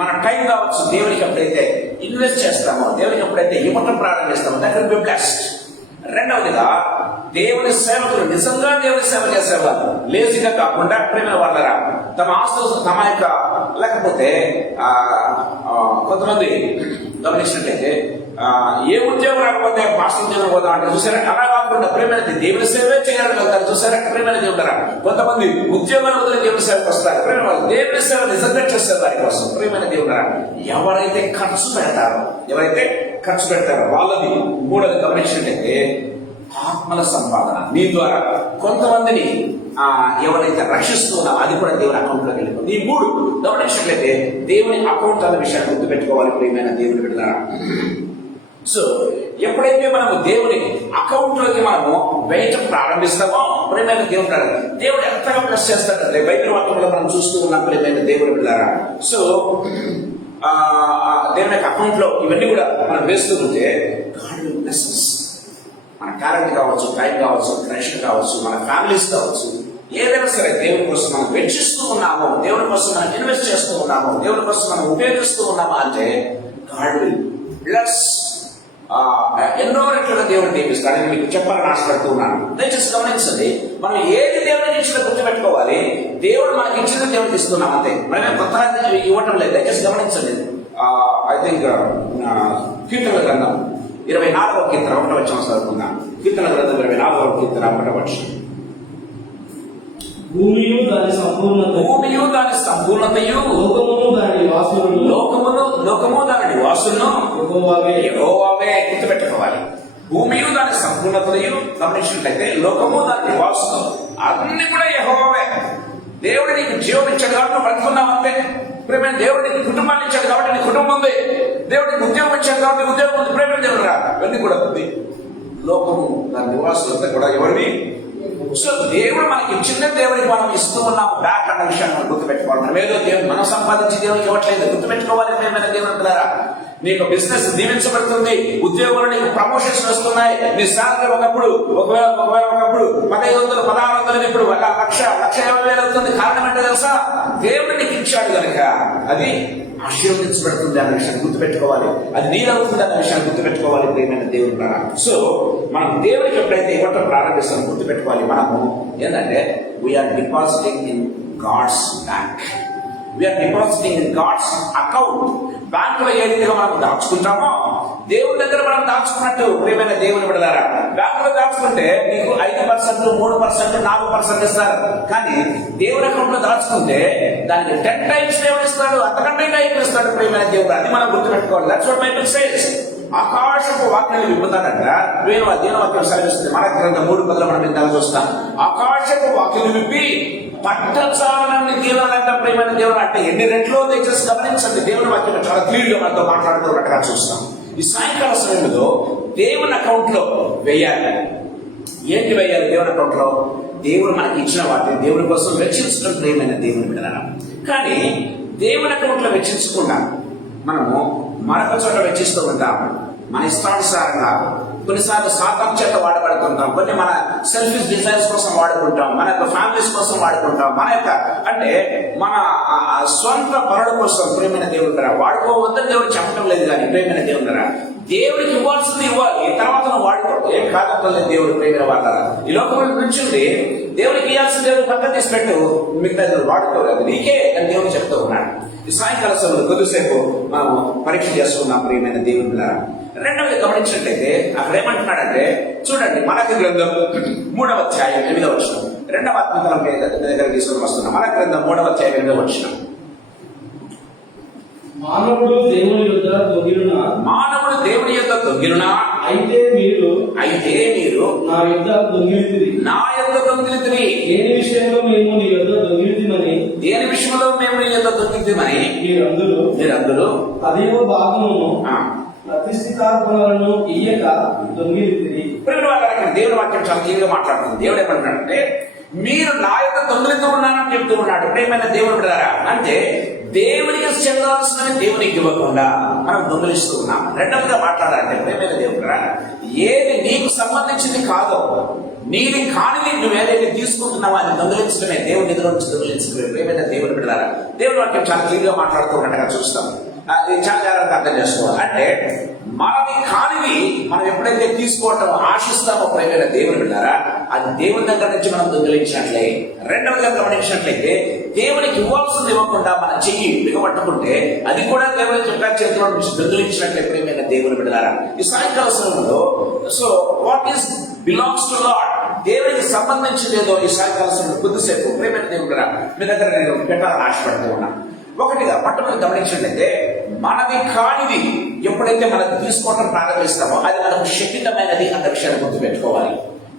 మన టైం కావచ్చు, దేవునికి ఎప్పుడైతే ఇన్వెస్ట్ చేస్తామో, దేవునికి ఎప్పుడైతే ఇవ్వటం ప్రారంభిస్తామో, దట్ విల్ బి బ్లెస్డ్. రెండవదిగా దేవుని సేవకులు నిజంగా దేవుని సేవ చేసేవాళ్ళు, లేజీగా కాకుండా ప్రేమ వాళ్ళరా తమ ఆస్తులు తమ యొక్క, లేకపోతే కొంతమంది గమనించినట్లయితే ఏ ఉద్యోగం రాకపోతే మాస్టర్ ఉద్యోగం పోదాం అంటే చూసారా, అలా కాకుండా ప్రేమైన దేవుని సేవే చేయాలని వెళ్తారు. చూసారా, ప్రేమైన దేవుడారా, కొంతమంది ఉద్యోగాలు వదిలి దేవుని సేవకు వస్తారు. ప్రేమ వాళ్ళు దేవుని సేవ నిజంగా చేస్తారు వారి కోసం. ప్రేమైన దేవుడారా, ఎవరైతే ఖర్చు పెడతారో వాళ్ళది. మూడోది గమనించినట్లయితే ఆత్మల సంపాదన. నీ ద్వారా కొంతమందిని ఎవరైతే రక్షిస్తున్నారో అది కూడా దేవుని అకౌంట్ లోకి వెళ్ళిపోతుంది. ఈ మూడు గమనించినట్లయితే దేవుని అకౌంట్ అనే విషయాన్ని గుర్తుపెట్టుకోవాలి ప్రియమైన దేవుని బిడ్డలారా. సో ఎప్పుడైతే మనము దేవుని అకౌంట్ లోకి మనము వేయటం ప్రారంభిస్తామో ప్రియమైన దేవుడు ఎంతగా ప్లస్ చేస్తాడంటే బైబిల్ వాక్యంలో మనం చూస్తూ ఉన్నాం ప్రియమైన దేవుని బిడ్డలారా. సో దేవుని యొక్క అకౌంట్ లో ఇవన్నీ కూడా మనం వేస్తూ ఉంటే మన టాలెంట్ కావచ్చు, టైం కావచ్చు, ట్రెషర్ కావచ్చు, మన ఫ్యామిలీస్ కావచ్చు, ఏదైనా సరే దేవుని కోసం మనం వెచ్చిస్తూ ఉన్నామో, దేవుని కోసం మనం ఇన్వెస్ట్ చేస్తూ ఉన్నామో, దేవుని కోసం మనం ఉపయోగిస్తూ ఉన్నామా అంటే గాడ్ విల్ బ్లెస్. ఎన్నో రెట్లుగా దేవుడు దీపిస్తాడు. నేను మీకు చెప్పాలని ఆశపడుతూ ఉన్నాను. దయచేసి గమనించండి, మనం ఏది దేవుడికి ఇచ్చినా గుర్తుపెట్టుకోవాలి, దేవుడు మనకి ఇచ్చింది దేవుడికి ఇస్తున్నాం అంతే. మనమే కొత్తగా ఇవ్వటం లేదు. దయచేసి గమనించండి. ఐ థింక్ కీర్తనల గ్రంథం 24వ కీర్తన 1వ వచనం చదువుకుందాం. కీర్తన గ్రంథం 24వ కీర్తన 1వ వచనం. భూమియు దాని సంపూర్ణతయు లోకము దాని నివాసులను యెహోవావే. గుర్తుపెట్టుకోవాలి, భూమియు దాని సంపూర్ణతయు. గమనించినట్లయితే లోకము దాని నివాసులు అన్ని కూడా యెహోవావే. దేవుడు నీకు జీవం ఇచ్చాడు కాబట్టి నువ్వు బతుకున్నావు అంతే. ప్రేమ దేవుడు నీకు కుటుంబాన్ని ఇచ్చాడు కాబట్టి నీ కుటుంబం ఉంది. దేవుడికి ఉద్యోగం ఇచ్చాడు కాబట్టి ఉద్యోగం ఉంది. ప్రేమ దేవుడు రా ఇవన్నీ కూడా ఉంది. లోకము దాని నివాసులంతా కూడా ఎవరిని. సో దేవుడు మనకి ఇచ్చిన దేవుడికి మనం ఇస్తూ ఉన్నాము బ్యాక్ అన్న విషయాన్ని మనం గుర్తుపెట్టుకోవాలి. మనం ఏదో దేవుడు మనం సంపాదించి దేవుడికి ఇవ్వట్లేదు. గుర్తుపెట్టుకోవాలి ప్రేమైన దేవుని పిల్లరా. నీకు బిజినెస్ దీవించబడుతుంది, ఉద్యోగంలో నీకు ప్రమోషన్స్ వస్తున్నాయి, నీ శాలరీ ఒకప్పుడు ఒకవేళ ఒకప్పుడు 1500 1600 ఇప్పుడు 1,50,000 అవుతుంది. కారణం అంటే తెలుసా, దేవుడు నీకు ఇచ్చాడు కనుక అది ఆశీర్వదించబడుతుంది అన్న విషయాన్ని గుర్తుపెట్టుకోవాలి. అది నీదవుతుంది అన్న విషయాన్ని గుర్తుపెట్టుకోవాలి ప్రియమైన దేవుని ద్వారా. సో మనం దేవునికి ఎప్పుడైతే ఇవ్వటం ప్రారంభిస్తామో గుర్తుపెట్టుకోవాలి, మనము ఏంటంటే we are depositing in God's bank. We are depositing in God's account. బ్యాంకులో ఏ రీతిగా మనం దాచుకుంటామో దేవుని దగ్గర మనం దాచుకున్నట్టు ప్రియమైన దేవుని బిడ్డలారా. బ్యాంకులో దాచుకుంటే మీకు 5%, 3%, 4% ఇస్తారు. కానీ దేవుని అకౌంట్ లో దాచుకుంటే దానికి 10 times దేవుడు ఇస్తాడు, అంతకంటే ఎక్కువ ఇస్తాడు ప్రియమైన దేవుడు. అది మనం గుర్తుపెట్టుకోవాలి. That's what Bible says. ఆకాశపు వాక్యాలు విప్పుతాడంట. దేవుని వాక్యం సెలవిస్తుంది. మన గ్రంథం 3:10 మనం ఇంత చూస్తాం. ఆకాశపు వాక్యాలు విప్పి పట్టచాలని దీవెనలంట ప్రియమైన దేవుడు. అంటే ఎన్ని రెట్లో దయచేసి గమనించండి. దేవుని వాక్యం చాలా క్లియర్ గా మనతో మాట్లాడుతున్నట్టుగా చూస్తాం. ఈ సాయంకాల సమయంలో దేవుని అకౌంట్ లో వేయాలి. ఏంటి వేయాలి దేవుని అకౌంట్ లో? దేవుడు మనకి ఇచ్చిన వాటిని దేవుని కోసం వెచ్చించడం ప్రియమైన దేవుని బిడ్డలారా. కానీ దేవుని అకౌంట్ లో వెచ్చించకుండా మనము మరొక చోట వెచ్చిస్తూ ఉంటాం. మన ఇష్టానుసారంగా కొన్నిసార్లు సాతాను చేత వాడబడుతుంటాం. కొన్ని మన సెల్ఫిష్ డిజైర్స్ కోసం వాడుకుంటాం, మన యొక్క ఫ్యామిలీస్ కోసం వాడుకుంటాం, మన యొక్క అంటే మన సొంత పరుల కోసం ప్రియమైన దేవుడు కదా వాడుకోవద్దని దేవుడు చెప్పడం లేదు. కానీ ప్రియమైన దేవుడు కదా దేవుడికి ఇవ్వాల్సింది ఇవ్వాలి, తర్వాత నువ్వు వాడుకోవద్దు. ఏం కాదు దేవుడు ప్రేమ వాళ్ళ ఈ లోకంలో నుంచింది దేవుడికి ఇవ్వాల్సిన దేవుడు పక్కన తీసి పెట్టు, మిగతా వాడుకోలేదు నీకే అని దేవుడు చెప్తూ ఉన్నాడు. ఈ సాయంకాల సమయంలో కొద్దిసేపు మనం పరీక్ష చేసుకున్నాం ప్రియమైన దేవుని ద్వారా. రెండవది గమనించినట్లయితే అక్కడ ఏమంటున్నాడంటే చూడండి, మనకి గ్రంథం 3వ అధ్యాయం 8వ వచనం. రెండవ ఆత్మతలం దగ్గర తీసుకుని వస్తున్నాం. మన గ్రంథం 3వ అధ్యాయం 8వ వచనం. మానవుడు దేవుని యొద్ద దొంగిలునా అయితే మీరు నా యొద్ద దొంగిలితిరి. దేని విషయంలో మేము నీ యొద్ద దొంగిలితిమని మీరందరూ అదేవ భాగమును ప్రతిష్ఠితార్పణలను ఇయ్యక దొంగిలితిరి. దేవుని వాక్యం చాలా క్లియర్గా మాట్లాడుతుంది. దేవుడు ఏమంటున్నాడంటే మీరు నా యొక్క దొంగిలితూ ఉన్నానని చెప్తూ ఉన్నాడు ప్రియమైన దేవుని బిడ్డలారా. అంటే దేవునికి చెందాల్సిన దేవునికి ఇవ్వకుండా మనం దొంగిలిస్తూ ఉన్నాం. రెండవదిగా మాట్లాడాలంటే ప్రియమైన దేవుడు ఏది నీకు సంబంధించింది కాదో, నీది కానిది నువ్వేదైతే తీసుకుంటున్నావో అది దొంగిలించడమే. దేవుని నిధుల నుంచి దొంగిలించడమే ప్రియమైన దేవుని బిడ్డలారా. దేవుని వాక్యం చాలా క్లియర్గా మాట్లాడుతూ ఉన్నట్టుగా చూస్తాం. చాలా జాగ్రత్తగా అర్థం చేసుకోవాలి. అంటే మనది కానివి మనం ఎప్పుడైతే తీసుకోవటం ఆశిస్తామో ప్రియమైన దేవుని బిడ్డలారా అది దేవుని దగ్గర నుంచి మనం దొంగిలించినట్లే. రెండవదిగా గమనించినట్లయితే దేవునికి ఇవ్వాల్సింది ఇవ్వకుండా మన చెయ్యి బిగపట్టుకుంటే అది కూడా దేవుని చేతిలో నుంచి దొంగిలించినట్లే ప్రియమైన దేవుని బిడ్డలారా. ఈ సాయంకాల సమయంలో so what is belongs to lord, దేవునికి సంబంధించింది ఏదో ఈ సాయంకాల సమయంలో కొద్దిసేపు ప్రియమైన దేవుని బిడ్డలారా మీ దగ్గర నేను పెట్టాలని ఆశపడుతూ ఉన్నాను. ఒకటిగా పట్టణం గమనించినట్లయితే మనది కానిది ఎప్పుడైతే మనం తీసుకోవడం ప్రారంభిస్తామో అది మనకు శక్తితమైనది అన్న విషయాన్ని గుర్తుపెట్టుకోవాలి.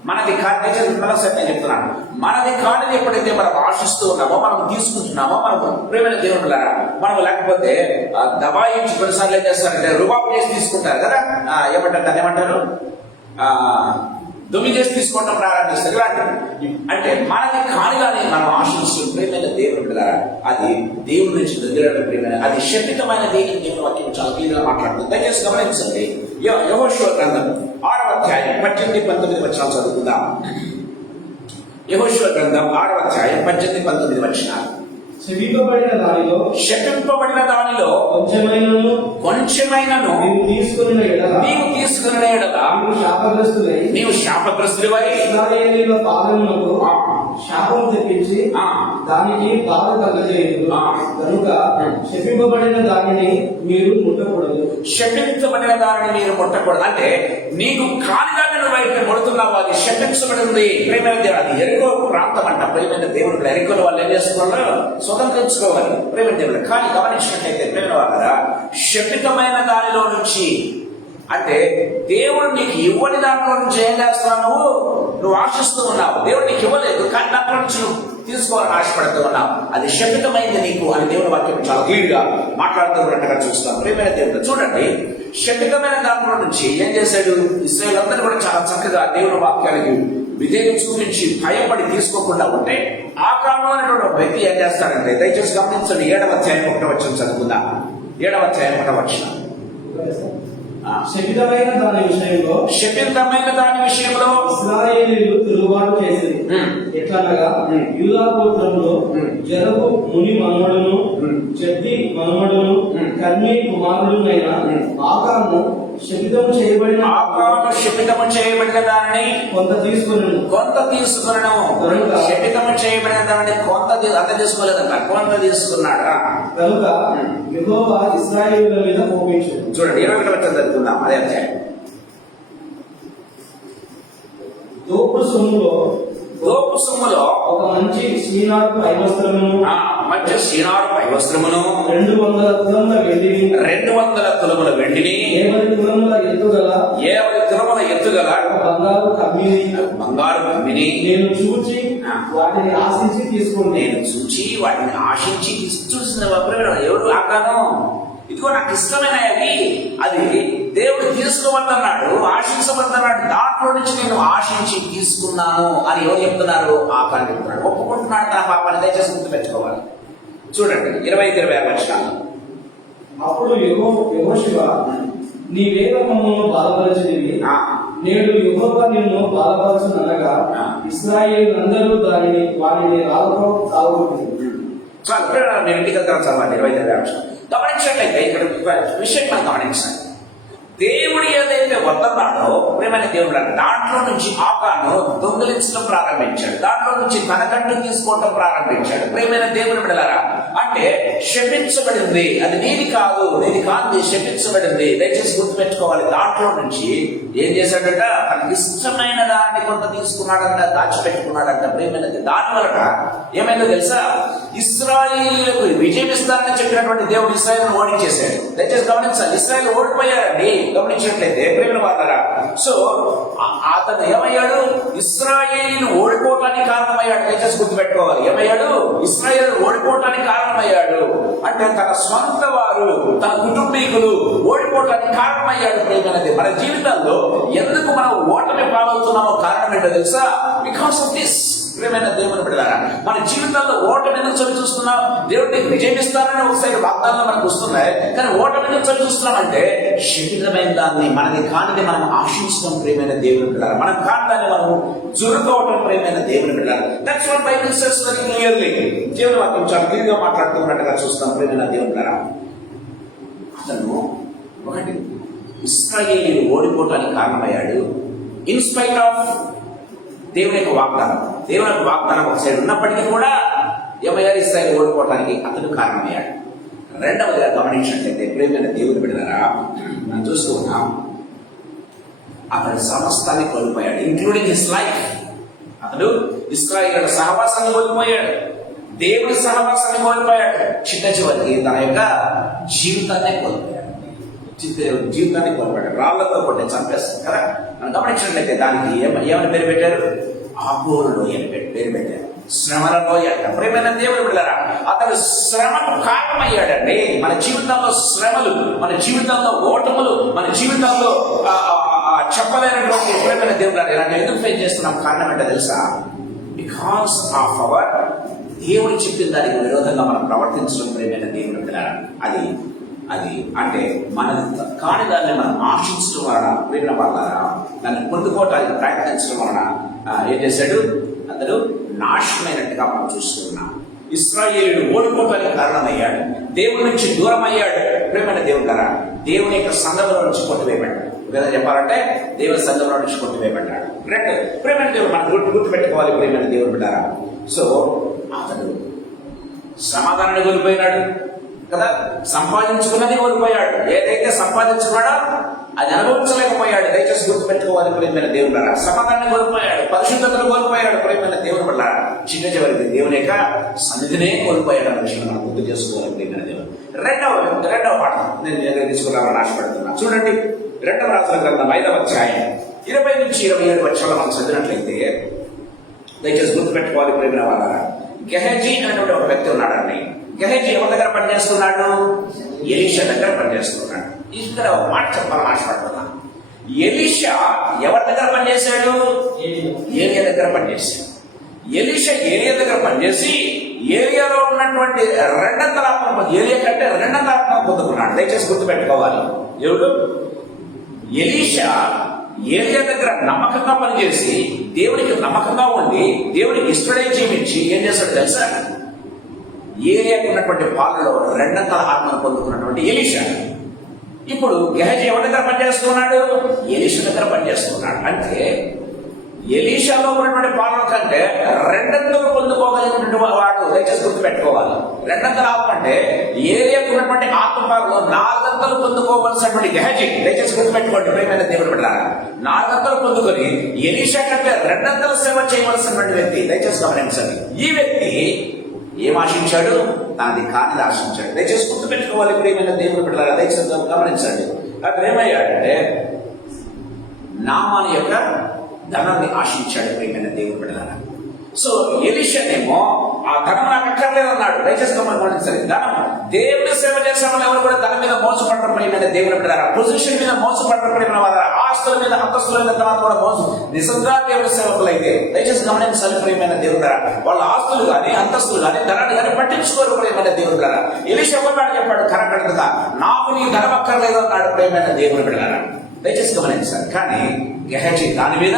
మనది కాని నేను చెప్తున్నాను, మనది కానిది ఎప్పుడైతే మనం ఆశిస్తూ ఉన్నామో మనం తీసుకుంటున్నామో మనము ప్రేమైన దేవుడులారా మనం లేకపోతే దబాయించి కొన్నిసార్లు ఏం చేస్తారంటే రుబాబు చేసి తీసుకుంటారు కదా, ఏమంటారు దొంగి చేసి తీసుకోవడం ప్రారంభిస్తారు. అంటే మనకి కానిగానే మనం ఆశిస్తూ ప్రేమైన దేవుడు బిడ్డలారా అది దేవుడి నుంచి దగ్గర ప్రేమైన అది శక్తితమైనది. దేవుని వాక్యం చాలా క్లియర్గా మాట్లాడుతుంది. దయచేసి గమనించండి. యెహోషువ గ్రంథం 6వ అధ్యాయం 18-19 వచనాలు చదువుకుందాం. యెహోషువ గ్రంథం 6వ అధ్యాయం 18-19 వచనాలు. శపింపబడిన దానిలో కొంచెమైనను నీవు తీసుకున్న ఎడల నీవు శాపగ్రస్తుడివై ఇశ్రాయేలీయుల పాదమునకు శాపం తెప్పించి దానికి బాధ కలుగజేయుదు కనుక శపింపబడిన దానిని మీరు ముట్టకూడదు. శపించబడిన దానిని మీరు ముట్టకూడదు అంటే నీకు కానిదాన్ని నువ్వు అయితే ముడుతున్నావు, అది శపించబడింది. ప్రేమైన దేవుడు అది ఎరుకో ప్రాంతం అంట. ప్రేమైన దేవుడు ఎరుకలో వాళ్ళు ఏం చేసుకున్నారు, స్వతంత్రించుకోవాలి ప్రేమైన దేవుడు. కానీ గమనించినట్లయితే ప్రేమ వాళ్ళ శపితమైన దానిలో నుంచి అంటే దేవుడు నీకు ఇవ్వని దాంట్లో నుంచి ఏం చేస్తున్నావు, నువ్వు ఆశిస్తూ ఉన్నావు. దేవుడు నీకు ఇవ్వలేదు కానీ దాంట్లో నుంచి నువ్వు తీసుకోవాలని ఆశపడుతూ ఉన్నావు, అది శపితమైంది నీకు అని దేవుని వాక్యం చాలా క్లియర్ గా మాట్లాడుతున్నట్టుగా చూస్తాం. ప్రేమైన దేవుడు చూడండి, శపితమైన దాంట్లో నుంచి ఏం చేశాడు, ఇశ్రాయేలందరూ కూడా చాలా చక్కగా దేవుని వాక్యానికి విధేయం చూపించి భయపడి తీసుకోకుండా ఉంటే ఆ కాలంలో అనేటువంటి ఒక వ్యక్తి ఏం చేస్తాడంటే దయచేసి గమనించండి. 7వ అధ్యాయం 1వ వచనం చదువుకుందాం. 7వ అధ్యాయం 1వ వచనం. శపితమైన దాని విషయంలో ఇశ్రాయేలీయులు తిరుగుబాటు చేసింది. ఎట్లనగా యూదా గోత్రములో జరబు ముని మనవడును జద్ది మనవడును కర్మీ కుమారుడునైన ఆకాము శపితము చేయబడిన ఆకాను శపితము చేయబడిన దానిని కొంత తీసుకుని కొంత తీసుకున్నాను. శపితము చేయబడిన దానిని అంత తీసుకోలేదంట, కొంత తీసుకున్నాడా. కనుక యెహోవా ఇశ్రాయేలుల మీద కోపించాడు. చూడండి 21వ వచనం చదువుకుందాం. అదే అధ్యాయం. దోపుడు సొమ్ములో ఒక మంచి సీనారు పైవస్త్రమును మంచి సీనారు పైవస్త్రమును 200 తులముల వెండిని 200 తులముల వెండిని 70 తులముల ఎత్తుగల బంగారు కమ్మిని నేను చూచి వాటిని ఆశించి చూసిన ఎవరు ఆకాను ఇదిగో నాకు ఇష్టమైన అది దేవుడు తీసుకోవద్దన్నాడు, ఆశించవద్దన్నాడు, దాంట్లో నుంచి నేను ఆశించి తీసుకున్నాను అని ఎవరు చెప్తున్నారు? ఆకాను చెప్తున్నాడు. ఒప్పుకుంటున్నాడు తన పాపాన్ని. దయచేసి గుర్తు పెట్టుకోవాలి. చూడండి 25-26 వచనాలు. అప్పుడు యెహోషువ నీవేళ మమ్మల్ని బాధపరచితివి, నేడు యెహోవా నిన్ను బాధపరచుననగా ఇశ్రాయేలులందరూ వారిని రాళ్ళతో తాగుతుంది. నేను ఇంటికి వెళ్తాను చదవండి 25-26 వచనం. గమనించినట్లయితే ఇక్కడ విషయం మనం గమనించాలి. దేవుడు ఏదైతే వద్దన్నాడో ప్రేమైన దేవుడు దాంట్లో నుంచి ఆకాను దొంగిలించడం ప్రారంభించాడు, దాంట్లో నుంచి తనకంటూ తీసుకోవడం ప్రారంభించాడు. ప్రేమైన దేవుని బిడ్డలారా, అంటే శపించబడింది, అది నీది కాదు, శపించబడింది. దయచేసి గుర్తుపెట్టుకోవాలి. దాంట్లో నుంచి ఏం చేశాడంట? తనకి ఇష్టమైన దాన్ని కొంత తీసుకున్నాడంట, దాచిపెట్టుకున్నాడంట. ప్రేమైనది దాని వలన ఏమైందో తెలుసా? ఇశ్రాయేలులకు విజయం ఇస్తానని చెప్పినటువంటి దేవుడు ఇశ్రాయేలును ఓడించేశాడు. దయచేసి గమనించాలి. ఇశ్రాయేలు ఓడిపోయారండి. గమనించినట్లయితే ప్రేమ వాడారా. సో అతను ఏమయ్యాడు? ఇశ్రాయేలు ఓడిపోవటానికి కారణమయ్యాడు. దయచేసి గుర్తుపెట్టుకోవాలి. ఏమయ్యాడు? ఇశ్రాయేలు ఓడిపోవటానికి కారణమయ్యాడు. అంటే తన స్వంత వారు, తన కుటుంబీకులు ఓడిపోవటానికి కారణమయ్యాడు. ప్రేమైనది మన జీవితాల్లో ఎందుకు మనం ఓటమి పాలవుతున్నామో కారణం ఏంటో తెలుసా? Because of this. ప్రేమైన దేవుని బిడ్డలారా, మన జీవితాల్లో ఓటమి ఎందుకు చవి చూస్తున్నాం? దేవుడిని విజయం ఇస్తానని ఒకసారి వాగ్దానాలు మనకు వస్తున్నాయి, కానీ ఓటమి ఎందుకు చవి చూస్తున్నామంటే శరీరమైన దాన్ని, మనది కానిది మనం ఆశించడం. ప్రేమైన దేవుని బిడ్డలారా, మనం కాని దాన్ని మనం జురుకోవటం. ప్రేమైన దేవుని బిడ్డలారా, that's what Bible says very clearly. దేవుని వాక్యం చాలా క్లియర్గా మాట్లాడుతున్నట్టుగా చూస్తాం. ప్రేమైన దేవుని బిడ్డలారా, అతను ఒకటి ఇశ్రాయేలీయులు ఓడిపోవటానికి కారణమయ్యాడు. ఇన్స్పైట్ ఆఫ్ దేవుని యొక్క వాగ్దానం. దేవుని యొక్క వాగ్దానం ఒక సైడ్ ఉన్నప్పటికీ కూడా ఏమయ్యారు? ఇశ్రాయేలు ఓడిపోవటానికి అతను కారణమయ్యాడు. రెండవదిగా గమనించినట్లయితే ప్రేమైన దేవుని బిడ్డలారా, మనం చూస్తూ ఉన్నాం, అతడు సమస్తాన్ని కోల్పోయాడు, ఇంక్లూడింగ్ హిస్ లైఫ్. అతడు ఇశ్రాయేలు సహవాసాన్ని కోల్పోయాడు, దేవుని సహవాసాన్ని కోల్పోయాడు, చివరికి తన యొక్క జీవితాన్ని కోల్పోయాడు. రాళ్లతో కొట్టి చంపేస్తాం కదా. మనం గమనించినట్లయితే దానికి ఏమని పేరు పెట్టారు? ఆగోరులో పేరు పెట్టారు. శ్రమల లోయ. ప్రేమైన దేవుని బిడ్డలారా, అతడు శ్రమకు కారణమయ్యాడండి. మన జీవితంలో శ్రమలు, మన జీవితంలో ఓటములు, మన జీవితంలో చెప్పలేనటువంటి ప్రేమైన దేవుడు ఇలాంటి ఎందుకు ఫేస్ చేస్తున్నాం? కారణం ఏంటో తెలుసా? బికాస్ ఆఫ్ అవర్ దేవుడు చెప్పిన దానికి విరోధంగా మనం ప్రవర్తించడం. ప్రేమైన దేవుని బిడ్డలారా, అది అంటే మనది కాని దాన్ని మనం ఆశించడం వలన, ప్రేమ వలన దాన్ని పొందుకోవటానికి ప్రయత్నించడం వలన ఏం చేశాడు? అతడు నాశనమైనట్టుగా మనం చూస్తున్నాం. ఇశ్రాయేలుడు ఓడిపోవటానికి కారణమయ్యాడు, దేవుడి నుంచి దూరం అయ్యాడు. ప్రేమైన దేవుడు కదా, దేవుని యొక్క సంఘంలో నుంచి కొట్టివేయబడ్డాడు. లేదా చెప్పాలంటే దేవుని సంఘంలో నుంచి కొట్టివేయబడ్డాడు. రెండు, ప్రేమైన దేవుడు మనం గుర్తుపెట్టుకోవాలి. ప్రేమైన దేవుడు బిడ్డారా, సో అతడు సమాధానాన్ని కోల్పోయినాడు కదా, సంపాదించుకున్నది కోల్పోయాడు. ఏదైతే సంపాదించుకున్నాడో అది అనుభవించలేకపోయాడు. దయచేసి గుర్తుపెట్టుకోవాలి. ప్రేమైన దేవుడు బిడ్డారా, సమాధానాన్ని కోల్పోయాడు, పరిశుద్ధతను కోల్పోయాడు. ప్రేమైన దేవుడు బిడ్డారా, చివరికి దేవుని యొక్క సన్నిధినే కోల్పోయాడు అన్న విషయం మనం గుర్తు చేసుకోవాలి. ప్రేమైన దేవుడు. రెండవ పాఠం నేను దగ్గర తీసుకురావాలని ఆశపడుతున్నా. చూడండి, 2వ రాజుల గ్రంథం 5వ అధ్యాయం 20 నుంచి 27 వచనాలు మనం చదివినట్లయితే దయచేసి గుర్తుపెట్టుకోవాలి. ప్రేమైన వాళ్ళ గెహజీ అనేటువంటి ఒక వ్యక్తి ఉన్నాడండి. గెహజీ ఎవరి దగ్గర పనిచేస్తున్నాడు? ఎలీషా దగ్గర పనిచేస్తున్నాడు. ఇక్కడ ఒక మాట చెప్పాలని ఆశపడుతున్నా. ఎలీషా ఎవరి దగ్గర పనిచేశాడు? ఏలియా దగ్గర పనిచేశాడు. ఎలీషా ఏలియా దగ్గర పనిచేసి ఏలియాలో ఉన్నటువంటి రెండంతరాత్మ, ఏలియా కంటే రెండంతరాత్మ పొందుకున్నాడు. దయచేసి గుర్తుపెట్టుకోవాలి. ఎవరు? ఎలీషా ఏలియా దగ్గర నమ్మకంగా పనిచేసి దేవునికి నమ్మకంగా ఉండి దేవునికి ఇష్టడే జీవించి ఏం చేశాడు తెలుసా? ఏలియాకు ఉన్నటువంటి పాలలో రెండంతల ఆత్మను పొందుకున్నటువంటి ఎలీషా. ఇప్పుడు గెహజీ ఎవరి దగ్గర పనిచేస్తున్నాడు? ఎలీషా దగ్గర పనిచేస్తున్నాడు. అంటే ఎలీషాలో ఉన్నటువంటి పాలన కంటే రెండంతలు పొందుకోగలిగినటువంటి వాడు దయచేసి గుర్తు పెట్టుకోవాలి. రెండంతలు ఆపంటే ఏరియాకు ఉన్నటువంటి ఆత్మపాలలో 4 అంతలు పొందుకోవలసినటువంటి గెహజీ దయచేసి గుర్తు పెట్టుకోండి. ప్రియమైన దేవుడు బిడ్డలారా, 4 అంతలు పొందుకొని ఎలీషా కంటే 2 అంతల సేవ చేయవలసినటువంటి వ్యక్తి దయచేసి గమనించండి. ఈ వ్యక్తి ఏం ఆశించాడు? తనది కానిది ఆశించాడు. దయచేసి గుర్తు పెట్టుకోవాలి. ప్రియమైన దేవుడు బిడ్డలారా, దయచేసి గమనించండి. అక్కడ ఏమయ్యాడంటే నామాని యొక్క ధనాన్ని ఆశించాడు. ప్రియమైన దేవుడు బిడ్డలారా, సో ఎలీషానేమో ఆ ధనం నాకు అక్కర్లేదన్నాడు. దయచేసి గమనించాలి. ధనం దేవుని సేవ చేసే వాళ్ళు ఎవరు కూడా ధనం మీద మోసపడటం ప్రియమైన దేవుని బిడ్డలారా, పొజిషన్ మీద మోసపడటం ప్రియమైన వాళ్ళ ఆస్తుల మీద అంతస్తుల మీద తర్వాత కూడా మోసం. నిజంగా దేవుని సేవకులు అయితే దయచేసి గమనించాలి. ప్రియమైన దేవుడు వాళ్ళ ఆస్తులు కానీ అంతస్తులు కానీ ధనాన్ని కానీ పట్టించుకోరు. ప్రియమైన దేవుడు బిడ్డలారా, ఎలీషా ఒకనాడు చెప్పాడు కరెక్ట్గా, నాకు నీ ధనం అక్కర్లేదు అన్నాడు. ప్రియమైన దేవుని బిడ్డలారా, దయచేసి గమనించాలి. కానీ గెహజీ దాని మీద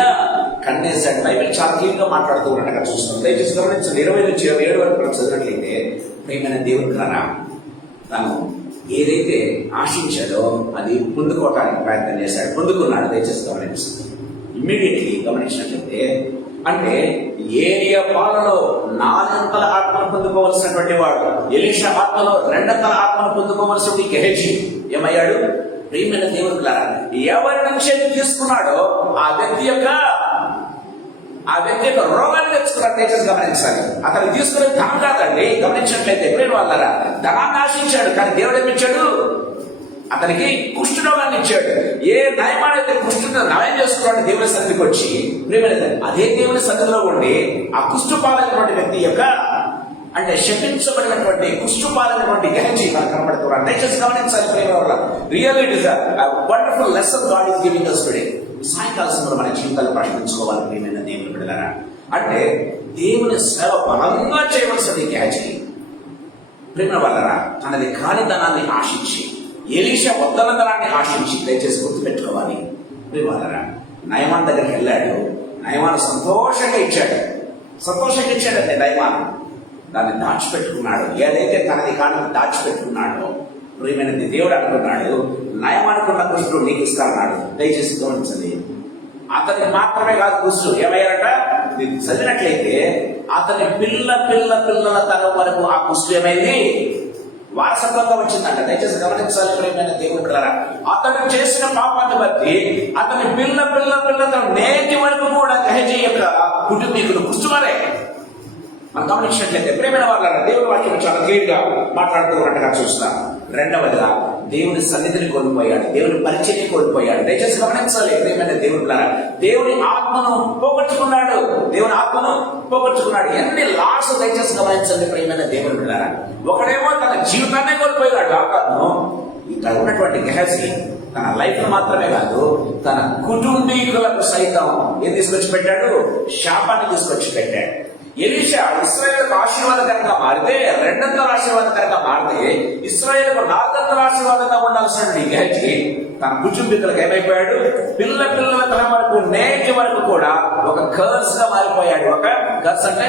కన్నేశాడు. బైబిల్ చాలా క్లియర్ గా మాట్లాడుతూ ఉన్నట్టుగా చూస్తాం. దయచేసి గమనించండి. 20 నుంచి 27 వరకు మనం చదివినట్లయితే ప్రియమైన దేవుడు ద్వారా తను ఏదైతే ఆశించాడో అది పొందుకోవటానికి ప్రయత్నం చేశాడు, పొందుకున్నాడు. దయచేసి గమనించండి. ఇమ్మీడియట్లీ గమనించినట్లయితే అంటే ఏరియా పాలలో 4 అంతల ఆత్మను పొందుకోవలసినటువంటి వాడు ఎలీషా ఆత్మలో 2 అంతల ఆత్మను పొందుకోవలసిన గెహజీ ఏమయ్యాడు? ప్రియమైన దేవుడు ద్వారా ఎవరి నుంచి తీసుకున్నాడో ఆ వ్యక్తి యొక్క రోగాన్ని తెచ్చుకున్నాడు. దయచేసి గమనించాలి. అతను తీసుకునే ధనం కాదండి. గమనించినట్లయితే ప్రేమ వాళ్ళ ధనాన్ని ఆశించాడు. కానీ దేవుడు ఏమిచ్చాడు? అతనికి కుష్ఠ రోగాన్ని ఇచ్చాడు. ఏ నయమానైతే కుష్ఠుని నయం చేసుకున్నాడు దేవుని సన్నిధికి వచ్చి, ప్రియమైన అదే దేవుని సన్నిధిలో ఉండి ఆ కుష్ఠపాలైనటువంటి వ్యక్తి యొక్క అంటే శపించబడినటువంటి కుష్ఠపాలైనటువంటి గెహజీ కనబడుతున్నారు. దయచేసి గమనించాలి. ప్రేమ వల్ల real it is wonderful lesson God is giving us today. సాయంకాల సమయంలో మన జీవితాలు ప్రశ్నించుకోవాలి. ప్రియమైన దేవుని బిడ్డలారా, అంటే దేవుని సేవ బలంగా చేయవలసింది గెహజీ ప్రేమ వల్లరా తనది కాని ధనాన్ని ఆశించి ఎలీషా వద్దన ధనాన్ని ఆశించి దయచేసి గుర్తుపెట్టుకోవాలి. ప్రేమ వల్లరా నయమాన్ దగ్గరికి వెళ్ళాడు. నయమాన్ సంతోషంగా ఇచ్చాడండి. నయమాన్ దాన్ని దాచిపెట్టుకున్నాడు. ఏదైతే తనది కాని దాచిపెట్టుకున్నాడో ప్రియమైనది దేవుడు అనుకున్నాడు, నయమానుకున్న కృష్ణుడు నీకు ఇస్తాడు. దయచేసి గమనించండి. అతనికి మాత్రమే కాదు కృష్ణుడు ఏమయ్యాడట? మీరు చదివినట్లయితే అతని పిల్లల తరం వరకు ఆ కృష్ణుడు ఏమైంది? వారసత్వంగా వచ్చిందంట. దయచేసి గమనించాలి. ప్రియమైన దేవుడు ద్వారా అతడు చేసిన పాపాన్ని బట్టి అతని పిల్ల నేటి వరకు కూడా గెహజీ యొక్క కుటుంబీకులు కృష్ణుడే. మనం గమనించినట్లయితే ప్రేమైన వాళ్ళ దేవుని వాక్యం చాలా క్లియర్ గా మాట్లాడుతూ ఉన్నట్టుగా చూస్తాం. రెండవదిగా దేవుని సన్నిధిని కోల్పోయాడు, దేవుని పరిచయం కోల్పోయాడు. దయచేసి గమనించాలి. ప్రియమైన దేవుడు ద్వారా దేవుని ఆత్మను పోగొట్టుకున్నాడు. ఎన్ని లాస్ దయచేసి గమనించండి. ప్రియమైన దేవుని ద్వారా ఒకడేమో తన జీవితాన్నే కోల్పోయాడు ఆకాను. ఇక్కడ ఉన్నటువంటి గెహజీ తన లైఫ్ మాత్రమే కాదు తన కుటుంబీకులకు సైతం ఏం తీసుకొచ్చి పెట్టాడు? శాపాన్ని తీసుకొచ్చి పెట్టాడు. ఎలీషా ఇశ్రాయేలుకు ఆశీర్వాదకరంగా మారితే 2 అంతల ఆశీర్వాదకరంగా మారితే ఇశ్రాయేలుకు 4 అంతల ఆశీర్వాదంగా ఉండాల్సిన గెహజీ తన కుటుంబీకులకు ఏమైపోయాడు? పిల్లల తరం వరకు నేటి వరకు కూడా ఒక కర్స్ గా మారిపోయాడు. ఒక కర్స్ అంటే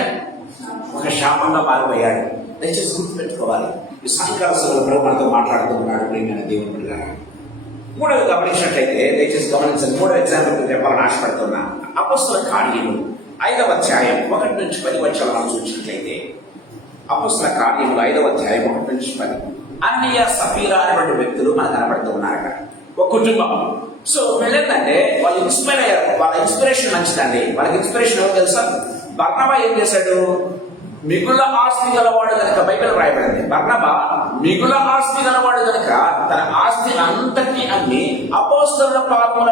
ఒక శాపంగా మారిపోయాడు. దయచేసి గుర్తుపెట్టుకోవాలి. ఈ సాయంకాల సమయంలో మనతో మాట్లాడుతున్నాడు ప్రియమైన దేవుని గారు. మూడవది గమనించినట్లయితే దయచేసి గమనించండి. 3వ ఎగ్జాంపుల్ చెప్పాలని ఆశపడుతున్నా. అపొస్తలుల కార్యములు 5వ అధ్యాయం 1 నుంచి 10 వచనాలు మనం చూసినట్లయితే అపొస్తలుల కార్యములు 5వ అధ్యాయం 1 నుంచి 10 అన్నయ్య సఫీరా అనేటువంటి వ్యక్తులు మనకు కనబడుతూ ఉన్నారట. ఒక కుటుంబం. సో వీళ్ళేంటంటే వాళ్ళు ఇన్స్పైర్ అయ్యారు. వాళ్ళ ఇన్స్పిరేషన్ మంచిదండి. వాళ్ళకి ఇన్స్పిరేషన్ ఎవరు తెలుసా? బర్నబా ఏం చేశాడు? మిగుల ఆస్తి గలవాడు కనుక బైబిల్ రాయబడింది. బర్నబా మిగుల ఆస్తి గలవాడు కనుక తన ఆస్తి అంతటినీ అన్ని అపోస్తలుల పాదముల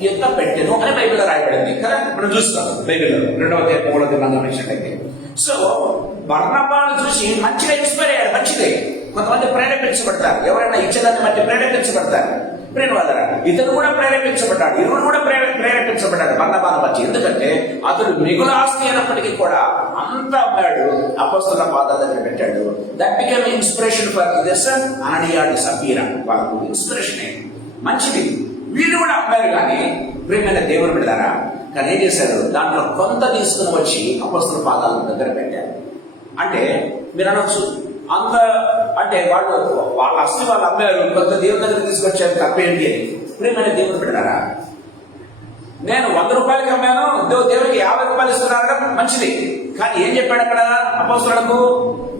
కింద పెట్టెను అని బైబిల్ రాయబడింది కదా. మనం చూస్తాం బైబిల్ 2వ అధ్యాయం 3వ వచనం గమనించినట్లయితే. సో బర్నబాను చూసి మంచిగా ఇన్స్పైర్ అయ్యాడు. మంచిదే. కొంతమంది ప్రేరేపించబడతారు. ఎవరైనా ఇచ్చేదాన్ని బట్టి ప్రేరేపించబడతారు. ఇతను కూడా ప్రేరేపించబడ్డాడు. ఇరువురు కూడా ప్రేరేపించబడ్డాడు బర్నబాను బట్టి. ఎందుకంటే అతడు మిగుల ఆస్తి అయినప్పటికీ కూడా అంత అమ్మాడు, అపోస్తలుల పాదాల దగ్గర పెట్టాడు. That became inspiration for this Ananias and Sapphira. వాళ్ళకు ఇన్స్పిరేషన్ మంచిది. వీళ్ళు కూడా అమ్మారు. కానీ ప్రియమైన దేవుని బిడ్డలారా కానీ ఏం చేశారు? దాంట్లో కొంత తీసుకుని వచ్చి అపోస్తలుల పాదాల దగ్గర పెట్టారు. అంటే మీరు అనొచ్చు అంత అంటే వాళ్ళ అస్తి వాళ్ళు అమ్మారు, కొంత దేవుని దగ్గర తీసుకొచ్చారు, తప్పేంటి అని. ప్రియమైన దేవుని పెట్టారా, నేను 100 రూపాయలకి అమ్మాను, దేవుడికి 50 రూపాయలు ఇస్తున్నాను, మంచిది. కానీ ఏం చెప్పాడు అక్కడ అపోస్తలులకు?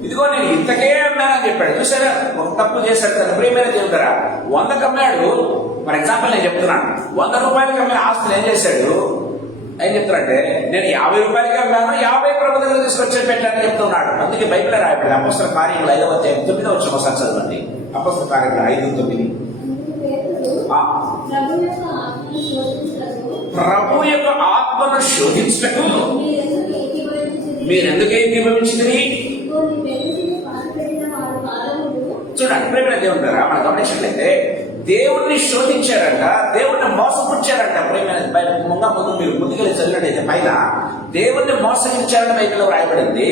ఇదిగో నేను ఇంతకే అమ్మానని చెప్పాడు. చూసారా, ఒక తప్పు చేశాడు కదా. ప్రియమైన దేవుని దగ్గర 100కి అమ్మాడు. ఫర్ ఎగ్జాంపుల్ నేను చెప్తున్నాను, 100 రూపాయలకి అమ్మిన ఆస్తులు ఏం చేశాడు? ఏం చెప్తారంటే నేను 50 రూపాయలకి అమ్మాను, 50 ప్రభు దగ్గర తీసుకొచ్చి పెట్టానని చెప్తున్నాడు. అందుకే బైబిల్ రాయబడి అపోస్తల కార్యములు 5వ అధ్యాయం 9వ వచనం ఒకసారి చదవండి. అపోస్తల కార్యములు 5:9. ప్రభు యొక్క ఆత్మను శోధించటకు మీరెందుకు ఏకీభవించింది? చూడండి ప్రేమ దేవుని ద్వారా మనం గమనించినట్లయితే దేవుణ్ణి శోధించారంట, దేవుణ్ణి మోసపుచ్చారంట. ప్రేమైన ముందు మీరు ముందుకెళ్ళి చదివినట్టయితే పైన దేవుణ్ణి మోసగించారని బైబిల్లో రాయబడింది.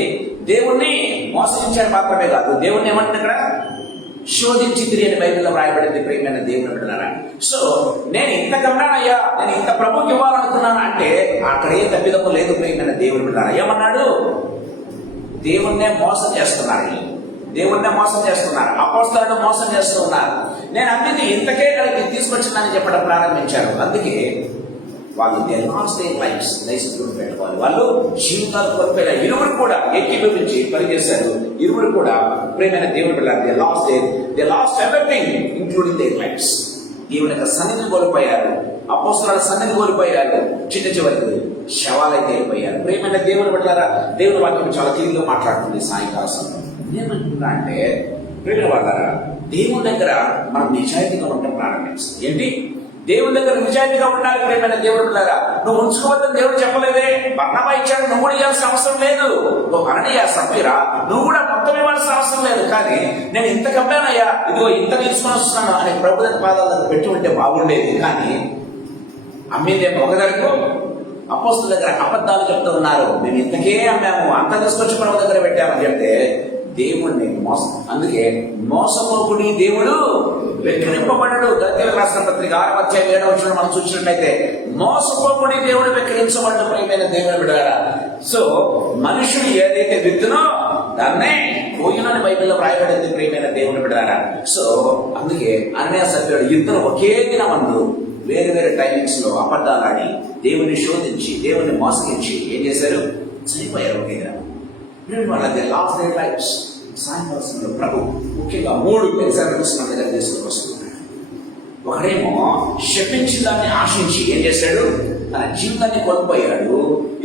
దేవుణ్ణి మోసగించారు మాత్రమే కాదు, దేవుణ్ణి ఏమంటుంది ఇక్కడ? శోధించి తిరిగి బైబిల్లో రాయబడింది. ప్రియమైన దేవుని బిడ్డలారా, సో నేను ఇంత గమనానయ్యా, నేను ఇంత ప్రభుకి ఇవ్వాలనుకున్నాను అంటే అక్కడ ఏ తప్పిదమ్ము లేదు. ప్రియమైన దేవుని బిడ్డలారా, ఏమన్నాడు? దేవుణ్ణే మోసం చేస్తున్నారు, దేవుణ్ణే మోసం చేస్తున్నారు, అపోస్తలులను మోసం చేస్తూ ఉన్నారు. నేను అన్నింటి ఇంతకే కలిగి తీసుకొచ్చిందని చెప్పడం ప్రారంభించారు. అందుకే వాళ్ళు పెట్టుకోవాలి, వాళ్ళు జీవితాలు కోల్పోయారు. ఇరువురు కూడా ఏకీభవించి పనిచేశారు. ఇరువురు కూడా ప్రేమైన దేవుని బిడ్డలారా, they lost everything including their lives. దేవుని యొక్క సన్నిధిని కోల్పోయారు, అపోస్తలుల సన్నిధిని కోల్పోయారు, చివరికి శవాలైతే వెళ్ళిపోయారు. ప్రేమైన దేవుని బిడ్డలారా, దేవుని వాక్యం చాలా క్లియర్గా మాట్లాడుతుంది సాయంకాల సమయం. ఏమంటున్నా అంటే ప్రేమ వాళ్ళారా, దేవుని దగ్గర మనం నిజాయితీగా ఉండడం ప్రారంభించాలి. ఏంటి? దేవుని దగ్గర నిజాయితీగా ఉండాలి. ప్రేమైన దేవుడు బిడ్డలారా, నువ్వు ఉంచుకోవద్దని దేవుడు చెప్పలేదే. బర్నబా ఇచ్చాడు, నువ్వు కూడా ఇవ్వాల్సిన అవసరం లేదు. నువ్వు అననీయ సఫీరా, నువ్వు కూడా మొత్తం ఇవ్వాల్సిన అవసరం లేదు. కానీ నేను ఇంత కమ్మానయ్యా, ఇదిగో ఇంత తీసుకుని వస్తున్నాను అని ప్రభు పాదాలను పెట్టి ఉంటే బాగుండేది. కానీ అమ్మిందేమో ఒక దగ్గరకు, అపోస్తలుల దగ్గర అబద్ధాలు చెప్తూ ఉన్నారు. మేము ఇంతకే అమ్మాము, అంత తీసుకొచ్చి ప్రభు దగ్గర పెట్టామని చెప్తే దేవుణ్ణి మోసం. అందుకే మోసపోకుని దేవుడు వెక్కిరింపబడడు. గద్యలకు రాసిన పత్రిక 6వ అధ్యాయం 7వ వచనం మనం చూసినట్లయితే మోసపోకుని దేవుడు వెక్కిరించబడ్డ ప్రియమైన దేవుని బిడ్డలారా. సో మనుషుడు ఏదైతే విత్తునో దాన్నే కోయునని బైబిల్లో రాయబడింది. ప్రియమైన దేవుని బిడ్డలారా, సో అందుకే అన్నయ్య సభ్యుడు ఇద్దరు ఒకే దినమందు వేరు వేరు టైమింగ్స్ లో అబద్ధాలాడి దేవుని శోధించి దేవుని మోసగించి ఏం చేశారు? చనిపోయారు ఒకే దినం. Last day life's. సాయంకాలం ప్రభు ముఖ్యంగా 3 ఎగ్జాంపుల్స్ మన దగ్గర తీసుకుని వస్తున్నాడు. ఒకడేమో శపించి దాన్ని ఆశించి ఏం చేశాడు? తన జీవితాన్ని కోల్పోయాడు,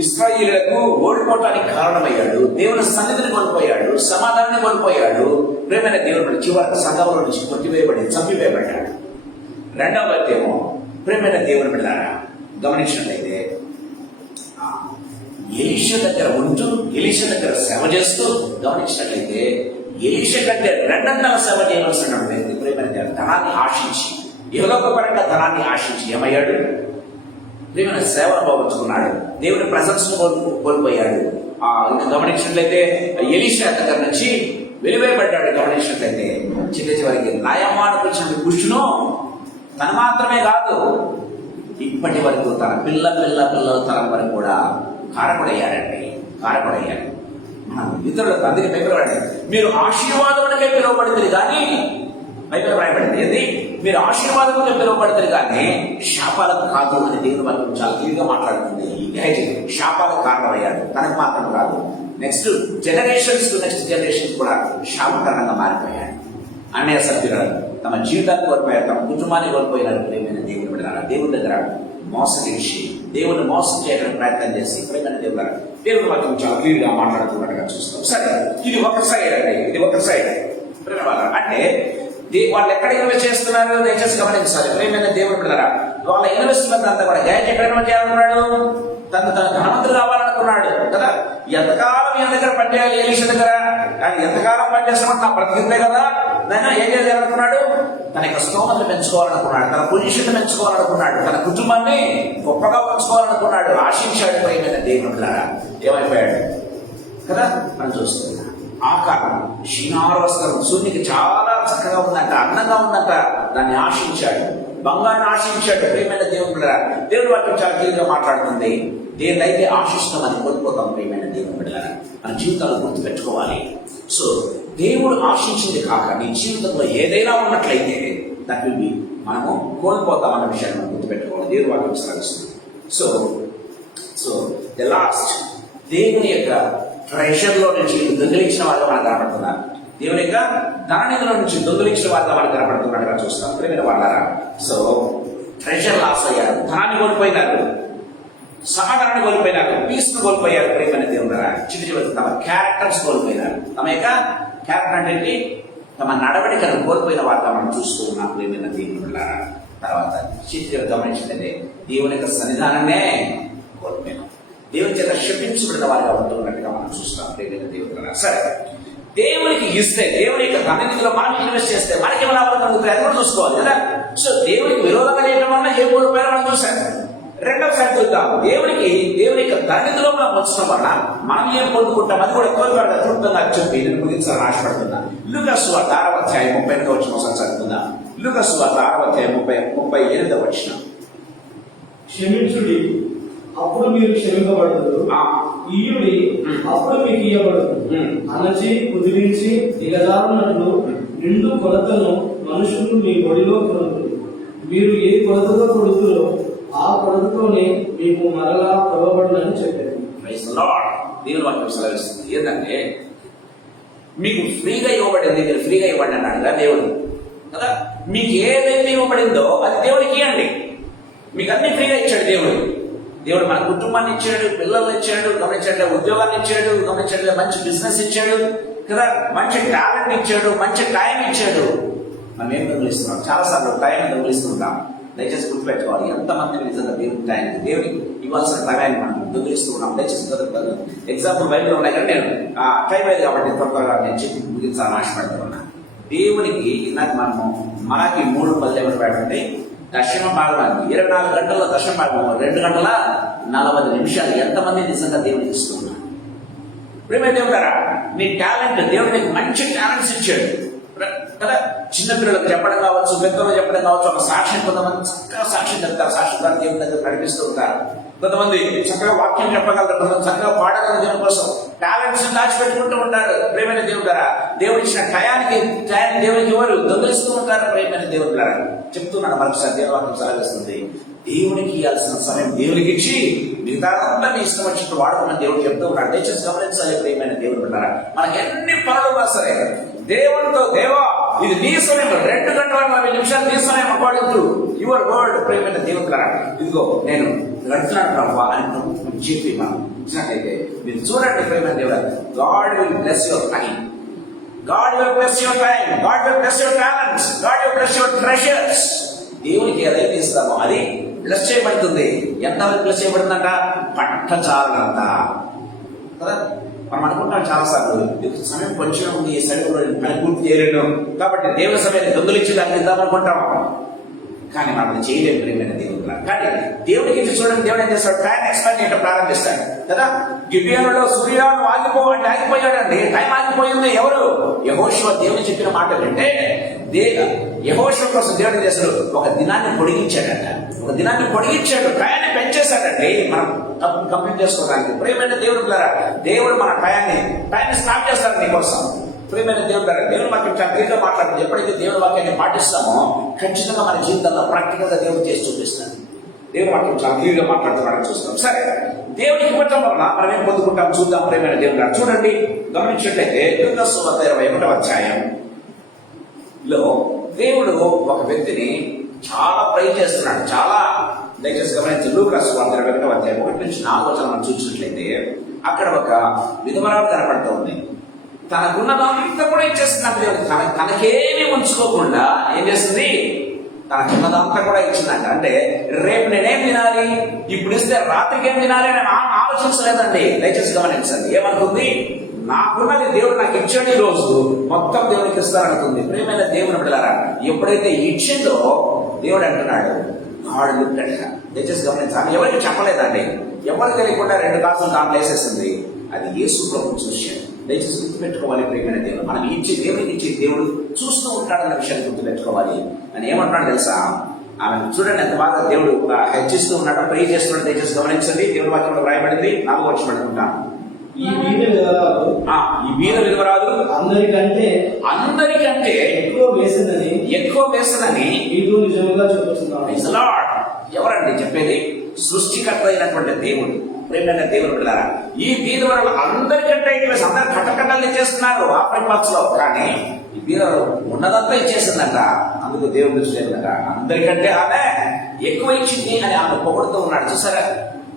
ఇశ్రాయేలులకు ఓడిపోవటానికి కారణమయ్యాడు, దేవుని సన్నిధిని కోల్పోయాడు, సమాధానాన్ని కోల్పోయాడు. ప్రేమైన దేవుడు చివరికి సంఘంలో నుంచి కొట్టివేయబడి చంపివేయబడ్డాడు. రెండవ వ్యక్తి ఏమో ప్రేమైన దేవుని బిడ్డలారా గమనించినట్లయితే ఎలీషా దగ్గర ఉంటూ ఎలీషా దగ్గర సేవ చేస్తూ గమనించినట్లయితే ఎలీషా కంటే 200 సేవ చేయవలసినటువంటి ప్రేమైన ధనాన్ని ఆశించి, యుగపరంగా ధనాన్ని ఆశించి ఏమయ్యాడు? ప్రేమైన సేవను పోగొట్టుకున్నాడు, దేవుని ప్రశంస కోల్పోయాడు. ఇంకా గమనించినట్లయితే ఎలీషా దగ్గర నుంచి వెలివేయబడ్డాడు. గమనించినట్లయితే చివరికి నాయమానకు చెందిన పుష్టును తను మాత్రమే కాదు, ఇప్పటి వరకు తన పిల్లల తరం వరకు కూడా కారకుడయ్యాడండి. మనం ఇతరులకు అందుకే బైబిల్ రాయబడింది, మీరు ఆశీర్వాదములకే పిలువబడింది కానీ బైబిల్ రాయబడింది ఏంది? మీరు ఆశీర్వాదములకే పిలువబడింది కానీ శాపాలకు కాదు అని దేవుని వాక్యం చాలా క్లియర్గా మాట్లాడుతుంది. శాపాలకు కారణమయ్యాడు, తనకు మాత్రం కాదు, నెక్స్ట్ జనరేషన్స్ కూడా శాపకరణంగా మారిపోయాడు. అన్నయ్య సభ్యురాలు తమ జీవితాన్ని కోల్పోయారు, తమ కుటుంబాన్ని కోల్పోయినారు. ప్రేమైన దేవుని బిడ్డలారా, దేవుని దగ్గర మోసగించి దేవుని మోసం చేయడానికి ప్రయత్నం చేసి ప్రేమైన దేవుని వాక్యం చాలా క్లియర్ గా మాట్లాడుతున్నట్టుగా చూస్తాం. సరే, ఇది ఒక సైడ్ అండి, ఇది ఒక సైడ్. అంటే వాళ్ళు ఎక్కడ ఇన్వెస్ట్ చేస్తున్నారు దయచేసి గమనించాలి. ప్రేమైన దేవుని బిడ్డలారా, వాళ్ళ ఇన్వెస్ట్మెంట్ అంతా కూడా జాయిన్ ఎక్కడ ఇన్వెస్ట్ చేయాలనుకున్నాడు? తన ధనవంతులు కావాలనుకున్నాడు కదా. ఎంతకాలం ఈయన దగ్గర పనిచేయాలి? ఎలీషా దగ్గర ఆయన ఎంతకాలం పనిచేస్తామంటే నా బ్రతికిందే కదా. నేను ఏం చేయాలనుకున్నాడు? తన యొక్క స్తోమతను పెంచుకోవాలనుకున్నాడు, తన పొజిషన్ పెంచుకోవాలనుకున్నాడు, తన కుటుంబాన్ని గొప్పగా పంచుకోవాలనుకున్నాడు, ఆశించాడు. ప్రియమైన దేవుని బిడ్డలారా, ఏమైపోయాడు కదా మనం చూస్తున్నాం. ఆకారం షినారు వస్త్రం సూర్యునికి చాలా చక్కగా ఉందంట, అందంగా ఉందంట, దాన్ని ఆశించాడు, బంగారాన్ని ఆశించాడు. ప్రియమైన దేవుని బిడ్డలారా, దేవుని వాక్యం చాలా క్లియర్గా మాట్లాడుతుంది. దేన్నైతే ఆశిస్తాం అని కోల్పోతాం. ప్రియమైన దేవుని బిడ్డలారా, మన జీవితాలు గుర్తు పెట్టుకోవాలి. సో దేవుడు ఆశించింది కాక నీ జీవితంలో ఏదైనా ఉన్నట్లయితే దాన్ని మనము కోల్పోతామన్న విషయాన్ని మనం గుర్తుపెట్టుకోవాలి. దేవుడు వాక్యం సెలవిస్తుంది. సో ద లాస్ట్, దేవుని యొక్క ట్రెషర్లో నుంచి దొంగిలించిన వాళ్ళు మనకు కనపడుతున్నారు. దేవుని యొక్క ధననిధిలో నుంచి దొంగిలించిన వాళ్ళు మనకు కనపడుతున్నట్టుగా చూస్తాం. ప్రేమ వాళ్ళారా, సో ట్రెషర్ లాస్ అయ్యారు, ధనాన్ని కోల్పోయినారు, సమాధానాన్ని కోల్పోయినారు, పీస్ ను కోల్పోయారు. ప్రేమ దేవుడారా, చిన్న తమ క్యారెక్టర్స్ కోల్పోయినారు. తమ యొక్క క్యారెక్టర్ అంటే తమ నడవడికను కోల్పోయిన వార్త మనం చూస్తూ ఉన్నాం. ప్రేమైన దేవుడారా, తర్వాత చిత్ర గమనించండి, దేవుని యొక్క సన్నిధానమే కోల్పోయినాం. దేవుని చేత శపించబడిన వారిగా ఉంటున్నట్టుగా మనం చూస్తాం. ప్రేమైన దేవుడారా, సరే దేవునికి ఇస్తే, దేవుని యొక్క ధననిధిలో మనం ఇన్వెస్ట్ చేస్తే మనకి ఏమైనా లాభం కలుగుతాయి అది కూడా చూసుకోవాలి కదా. సో దేవునికి విరోధంగా చేయడం వల్ల ఏ కోల్పోయినా మనం చూసాం. రెండవసారి చూద్దాం, దేవుని యొక్క ధననిధిలో మనం వచ్చడం వల్ల మనం ఏం పొందుకుంటాం అది కూడా కోల్పోయాడు అద్భుతంగా చెప్పి నేను ముగించాలని ఆశపడుతున్నా. లూకాసు సువార్త 6వ అధ్యాయం 38వ వచనం ఒకసారి చదువుకుందాం. లూకాసు సువార్త 6వ అధ్యాయం 38వ వచనం. క్షమించుడి, అప్పుడు మీరు క్షమింపబడుతుంది, ఇయ్యుడి, అప్పుడు మీకు ఇయ్యబడుతుంది. అణచి కుదిరించి దిగజారున్నట్లు నిండు కొలతను మనుషులు మీ ఒడిలో కొడుతుంది. మీరు ఏ కొలతతో కొడుతురో ఆ కొలతతోనే మీకు మరలా కొలవబడునని చెప్పారు. దేవుని వాక్యం సెలవిస్తుంది ఏంటంటే, మీకు ఫ్రీగా ఇవ్వబడింది, మీరు ఫ్రీగా ఇవ్వండి అన్నాడు కదా దేవుడు కదా. మీకు ఏదైతే ఇవ్వబడిందో అది దేవుడికి ఇవ్వండి. మీకు అన్ని ఫ్రీగా ఇచ్చాడు దేవుడు. దేవుడు మన కుటుంబాన్ని ఇచ్చాడు, పిల్లల్ని ఇచ్చాడు, గమనించండి, ఉద్యోగాన్ని ఇచ్చాడు, గమనించండి, మంచి బిజినెస్ ఇచ్చాడు కదా, మంచి టాలెంట్ ఇచ్చాడు, మంచి టైం ఇచ్చాడు. మనం ఏం దొంగిలిస్తున్నాం? చాలాసార్లు టైం దొంగిలిస్తుంటాం. దయచేసి గుర్తుపెట్టుకోవాలి, ఎంతమంది నిజంగా దేవుడి టైం, దేవుడికి ఇవ్వాల్సిన టైం మనం దొంగిలిస్తూ ఉన్నాం. దయచేసి ఎగ్జాంపుల్ బయటలో ఉన్నాయి కానీ నేను టైం అయింది కాబట్టి త్వరగా నేను చెప్పి ముగించాలని ఆశపడుతున్నా. దేవునికి నాకు మనకి 3 పల్లెలు పెట్టండి. దశమ భాగం 24 గంటల్లో దశమ భాగం 2 గంటల 40 నిమిషాలు ఎంతమంది నిజంగా దేవుడికి ఇస్తున్నారు? ప్రేమ దేవుడారా, నీ టాలెంట్, దేవుడు నీకు మంచి టాలెంట్స్ ఇచ్చాడు కదా. చిన్నపిల్లలకు చెప్పడం కావచ్చు, పెద్దలకు చెప్పడం కావచ్చు, ఒక సాక్ష్యం, కొంతమంది చక్కగా సాక్ష్యం చెప్తారు, సాక్ష్యం దేవుని దగ్గర నడిపిస్తూ ఉంటారు. కొంతమంది చక్కగా వాక్యం చెప్పగలరు, కొంతమంది చక్కగా పాడగలరు. దేవుని కోసం టాలెంట్స్ దాచిపెట్టుకుంటూ ఉంటారు. ప్రేమైన దేవుడారా, దేవుడు ఇచ్చిన టయానికి దేవునికి ఎవరు దొంగిలిస్తూ ఉంటారు. ప్రేమైన దేవుడారా, చెప్తున్నాను మరొకసారి, దేవుని వాక్యం సెలవిస్తుంది, దేవునికి ఇవ్వాల్సిన సమయం దేవునికి ఇచ్చి మిగతా అంతా మీ ఇష్టం వచ్చినట్టు వాడుకున్న దేవుడు చెప్తూ ఉన్నాడు. దయచేసి గమనించాలి ప్రేమైన దేవుడు ఉంటారా, మనకి ఎన్ని పనులు ఉన్నా సరే దేవునితో, దేవా ఇది నీ సమయం, 2 గంటల 40 నిమిషాలు నీ సమయం, అకార్డింగ్ టు యువర్ వర్డ్. ప్రేమైన దేవుడురా, ఇదిగో నేను గడుతున్నాను ప్రభావ అని చెప్పి మనం ఇచ్చినట్లయితే మీరు చూడండి ప్రేమైన దేవుడు, God will bless your time, God will bless your time, God will bless your talents, God will bless your treasures. దేవునికి ఏదైతే ఇస్తామో అది బ్లెస్ చేయబడుతుంది. ఎంతవరకు బ్లెస్ చేయబడుతుందంట? పట్టచాలంట కదా. మనం అనుకుంటాం చాలాసార్లు, సమయం కొంచెం ఉంది, ఈ సమయంలో పని పూర్తి చేయలేను కాబట్టి దేవుని సమయాన్ని దొంగిలించి దాన్ని ఇద్దామనుకుంటాం, కానీ మనం చేయలేము ప్రేమైన దేవుడు. కానీ దేవుడికి ఇచ్చి చూడండి, దేవుడు ఏం చేస్తాడు? టైం ఎక్స్పెండ్ చేయడం ప్రారంభిస్తాడు కదా. గిబియోనులో సూర్యుడు ఆగిపోవాలంటే ఆగిపోయాడండి, టైం ఆగిపోయింది. ఎవరు? యెహోషువ. దేవుని చెప్పిన మాట ఏంటంటే, యెహోషువ కోసం దేవుడు చేశాడు, ఒక దినాన్ని పొడిగించాడంట, ఒక దినాన్ని పొడిగించాడు, టయాన్ని పెంచేశాడండి మనం కంప్లీట్ చేసుకోవడానికి. ప్రేమైన దేవుడు ద్వారా దేవుడు మన టయాన్ని స్టార్ట్ చేస్తాడు నీకోసం. ప్రేమైన దేవుడు ద్వారా దేవుని వాక్యం చాలా క్లియర్గా మాట్లాడుతుంది. ఎప్పుడైతే దేవుని వాక్యాన్ని పాటిస్తామో ఖచ్చితంగా మన జీవితంలో ప్రాక్టికల్ గా దేవుడు చేసి చూపిస్తాడు. దేవుని వాక్యం చాలా క్లియర్గా మాట్లాడుతున్నాడని చూస్తాం. సరే, దేవునికి ఇవ్వటం వలన మనం ఏం పొందుకుంటాం చూద్దాం. ప్రేమైన దేవుడు గారు చూడండి, గమనించినట్లయితే లూకాసు సువార్త 21వ అధ్యాయంలో దేవుడు ఒక వ్యక్తిని చాలా ప్రై చేస్తున్నాడు. చాలా దయచేసి గమనించి, లూకాసు సువార్త 21వ అధ్యాయం 1 నుంచి 4 వచనం మనం చూసినట్లయితే అక్కడ ఒక విధవరాలు కనపడుతూ ఉంది. తనకున్నదంతా కూడా ఇచ్చేస్తున్నట్టు దేవుడు, తనకేమీ ఉంచుకోకుండా ఏం చేస్తుంది? తనకున్నదంతా కూడా ఇచ్చిందంట. అంటే రేపు నేనేం తినాలి, ఇప్పుడు ఇస్తే రాత్రికి ఏం తినాలి అని ఆలోచించలేదండి. దయచేసి గమనించండి, ఏమనుకుంది? నాకున్నది దేవుడు నాకు ఇచ్చాడు, ఈ రోజు మొత్తం దేవునికి ఇస్తారనుకుంది. ప్రియమైన దేవుని బిడ్డలారా, ఎప్పుడైతే ఇచ్చిందో దేవుడు అంటున్నాడు, గాడ్ లుక్డ్ అట్ హర్. దయచేసి గమనించాలి, ఎవరికి చెప్పలేదండి, ఎవరు తెలియకుండా 2 కాసులు దాంట్లో వేసేసింది. అది యేసు ప్రభు చూశాడు. దయచేసి గుర్తుపెట్టుకోవాలి ప్రియమైన దేవుడు, మనం ఇచ్చి దేవుడికి ఇచ్చి దేవుడు చూస్తూ ఉంటాడన్న విషయాన్ని గుర్తుపెట్టుకోవాలి. అని ఏమంటున్నాడు తెలుసా? ఆమె చూడండి ఎంత బాగా దేవుడు హెచ్చిస్తూ ఉన్నాడు, ప్రే చేస్తున్నాడు. దయచేసి గమనించండి, దేవుడి వాక్యంలో రాయబడింది. 4వ వచనం అనుకుంటాను, ఈ వీధి వివరాలు ఈ వీర విధవరాలు అందరికంటే ఎక్కువ వేసనని ఇది నిజంగా చెబుతున్నాను. Praise the Lord. ఎవరండి చెప్పేది? సృష్టికర్త అయినటువంటి దేవుడు. ప్రేమైన దేవుడు బిడ్డలారా, ఈ వీధవరాలు అందరికంటే ఎక్కువ, అందరు కట్టకట్టలు ఇచ్చేస్తున్నారు ఆఫ్రిన్ పార్ట్స్ లో, కానీ ఈ వీధవరాలు ఉన్నదంతా ఇచ్చేసిందంట. అందుకు దేవుడు దృష్టి అందరికంటే ఆమె ఎక్కువ ఇచ్చింది అని ఆమె పొగుడుతూ ఉన్నాడు. చూసారా